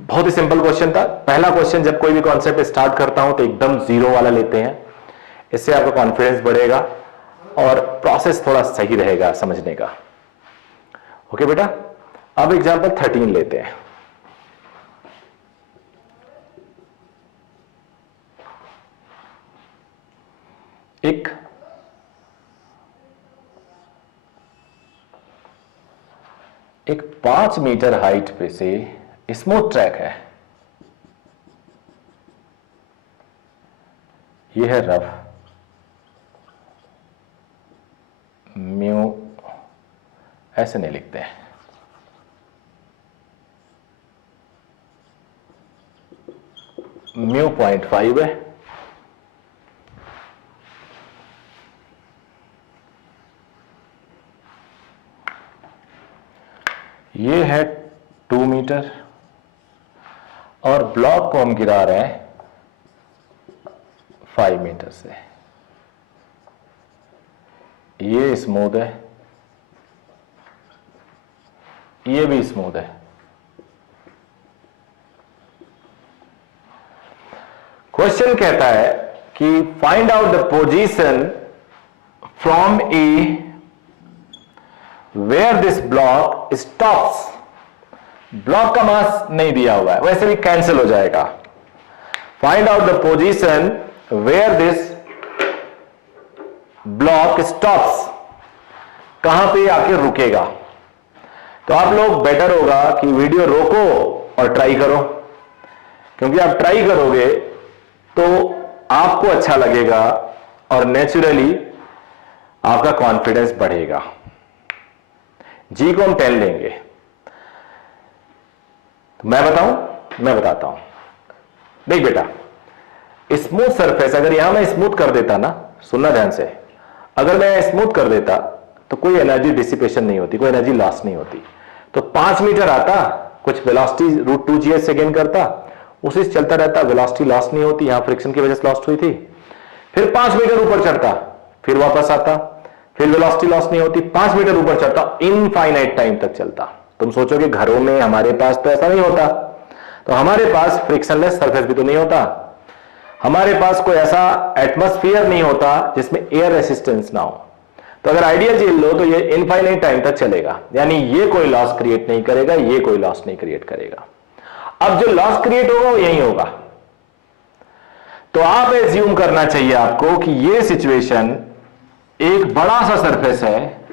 बहुत ही सिंपल क्वेश्चन था। पहला क्वेश्चन, जब कोई भी कॉन्सेप्ट स्टार्ट करता हूं तो एकदम 0 वाला लेते हैं, इससे आपका कॉन्फिडेंस बढ़ेगा और प्रोसेस थोड़ा सही रहेगा समझने का। ओके बेटा, अब एग्जांपल 13 लेते हैं। एक 5 मीटर हाइट पे से स्मूथ ट्रैक है, ये है रफ, म्यू ऐसे नहीं लिखते हैं, म्यू 0.5 है, ये है 2 मीटर और ब्लॉक को हम गिरा रहे हैं 5 मीटर से। ये स्मूथ है, ये भी स्मूथ है। क्वेश्चन कहता है कि find out the position from A where this block stops. Block का मास नहीं दिया हुआ है, वैसे भी कैंसिल हो जाएगा। Find out the position where this block stops, कहां पे आके रुकेगा। तो आप लोग बेटर होगा कि वीडियो रोको और ट्राई करो, क्योंकि आप ट्राई करोगे तो आपको अच्छा लगेगा और नेचुरली आपका कॉन्फिडेंस बढ़ेगा। जी को हम 10 लेंगे। तो मैं बताता हूं। देख बेटा, स्मूथ सरफेस अगर यहां मैं स्मूथ कर देता ना, सुनना ध्यान से, अगर मैं स्मूथ कर देता तो कोई एनर्जी डिसिपेशन नहीं होती, कोई एनर्जी लॉस नहीं होती। तो 5 मीटर आता, कुछ वेलोसिटी √2g से गेन करता, उसी से चलता रहता, वेलोसिटी लॉस नहीं होती, यहां फ्रिक्शन की वजह से लॉस्ट हुई थी। फिर 5 मीटर ऊपर चढ़ता, फिर वापस आता, फिर वेलोसिटी लॉस नहीं होती, 5 मीटर ऊपर चढ़ता, इनफाइनाइट टाइम तक चलता। तुम सोचोगे घरों में हमारे पास तो ऐसा नहीं होता, तो हमारे पास फ्रिक्शनलेस सरफेस भी तो नहीं होता, हमारे पास कोई ऐसा एटमॉस्फेयर नहीं होता जिसमें एयर रेसिस्टेंस ना हो। तो अगर आइडियल जेल लो तो ये इनफाइनाइट टाइम तक चलेगा, यानी ये कोई लॉस क्रिएट नहीं करेगा, ये कोई लॉस नहीं क्रिएट करेगा। अब जो लॉस क्रिएट होगा वो यही होगा। तो आप एज्यूम करना चाहिए आपको कि ये सिचुएशन एक बड़ा सा सरफेस है,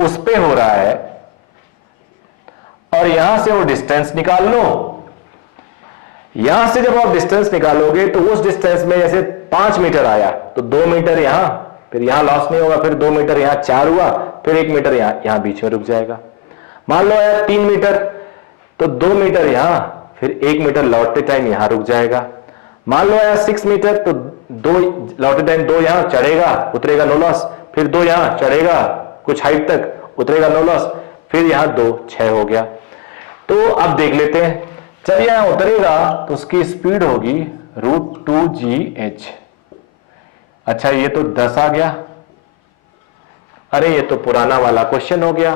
उस पे हो रहा है, और यहां से वो डिस्टेंस निकाल लो। यहां से जब आप डिस्टेंस निकालोगे तो उस डिस्टेंस में जैसे 5 मीटर आया तो 2 मीटर यहां, फिर यहां लॉस नहीं होगा, फिर 2 मीटर यहां 4 हुआ, फिर 1 मीटर यहां बीच में रुक जाएगा। मान लो यार 3 मीटर, तो 2 मीटर यहां, फिर 1 मीटर लौटते टाइम यहां रुक जाएगा। मान लो यार 6 मीटर, तो 2 लौटते टाइम 2 यहां चढ़ेगा, उतरेगा, नो लॉस, फिर 2 यहां चढ़ेगा कुछ हाइट तक, उतरेगा, नो लॉस, फिर यहां 2, 6 हो गया। तो अब देख लेते हैं, जब यहां उतरेगा तो उसकी स्पीड होगी √2gh। अच्छा, ये तो 10 आ गया। अरे ये तो पुराना वाला क्वेश्चन हो गया,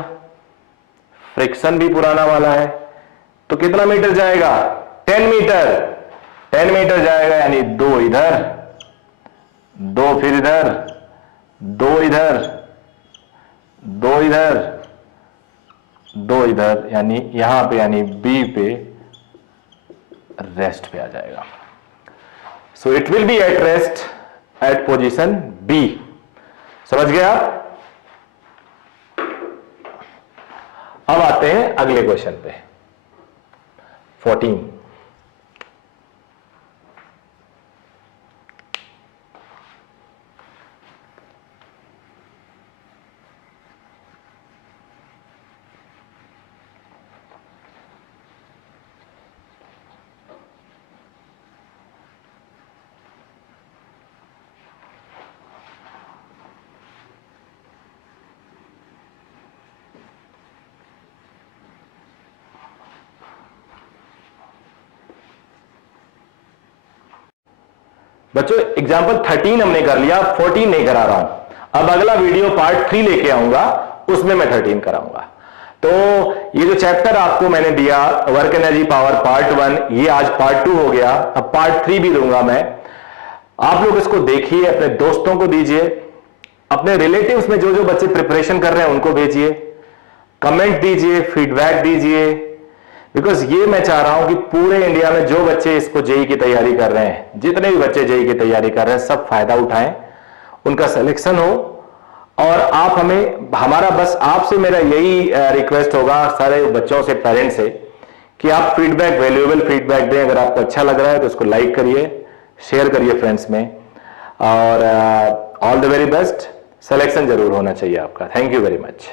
फ्रिक्शन भी पुराना वाला है। तो कितना मीटर जाएगा? 10 मीटर। 10 मीटर जाएगा, यानी 2 इधर, 2 फिर इधर, 2 इधर, 2 इधर, 2 इधर, यानी यहां पे, यानी बी पे, रेस्ट पे आ जाएगा। So it will be at rest at position B. समझ गया? अब आते हैं अगले क्वेश्चन पे, 14। बच्चों एग्जाम्पल 13 हमने कर लिया, 14 नहीं करा रहा हूं। अब अगला वीडियो पार्ट 3 लेके आऊंगा, उसमें मैं 13 कराऊंगा। तो ये जो चैप्टर आपको मैंने दिया, वर्क एनर्जी पावर पार्ट 1, ये आज पार्ट 2 हो गया। अब पार्ट 3 भी दूंगा मैं। आप लोग इसको देखिए, अपने दोस्तों को दीजिए, अपने रिलेटिव्स में जो जो बच्चे प्रिपरेशन कर रहे हैं उनको भेजिए, कमेंट दीजिए, फीडबैक दीजिए। बिकॉज ये मैं चाह रहा हूं कि पूरे इंडिया में जो बच्चे इसको जेई की तैयारी कर रहे हैं, जितने भी बच्चे जेई की तैयारी कर रहे हैं, सब फायदा उठाएं, उनका सिलेक्शन हो। और आप हमें, हमारा बस आपसे मेरा यही रिक्वेस्ट होगा, सारे बच्चों से, पेरेंट्स से, कि आप फीडबैक, वैल्यूएबल फीडबैक दें। अगर आपको अच्छा लग रहा है तो उसको लाइक करिए, शेयर करिए फ्रेंड्स में, और all the very best. Selection जरूर होना चाहिए आपका। Thank you very much.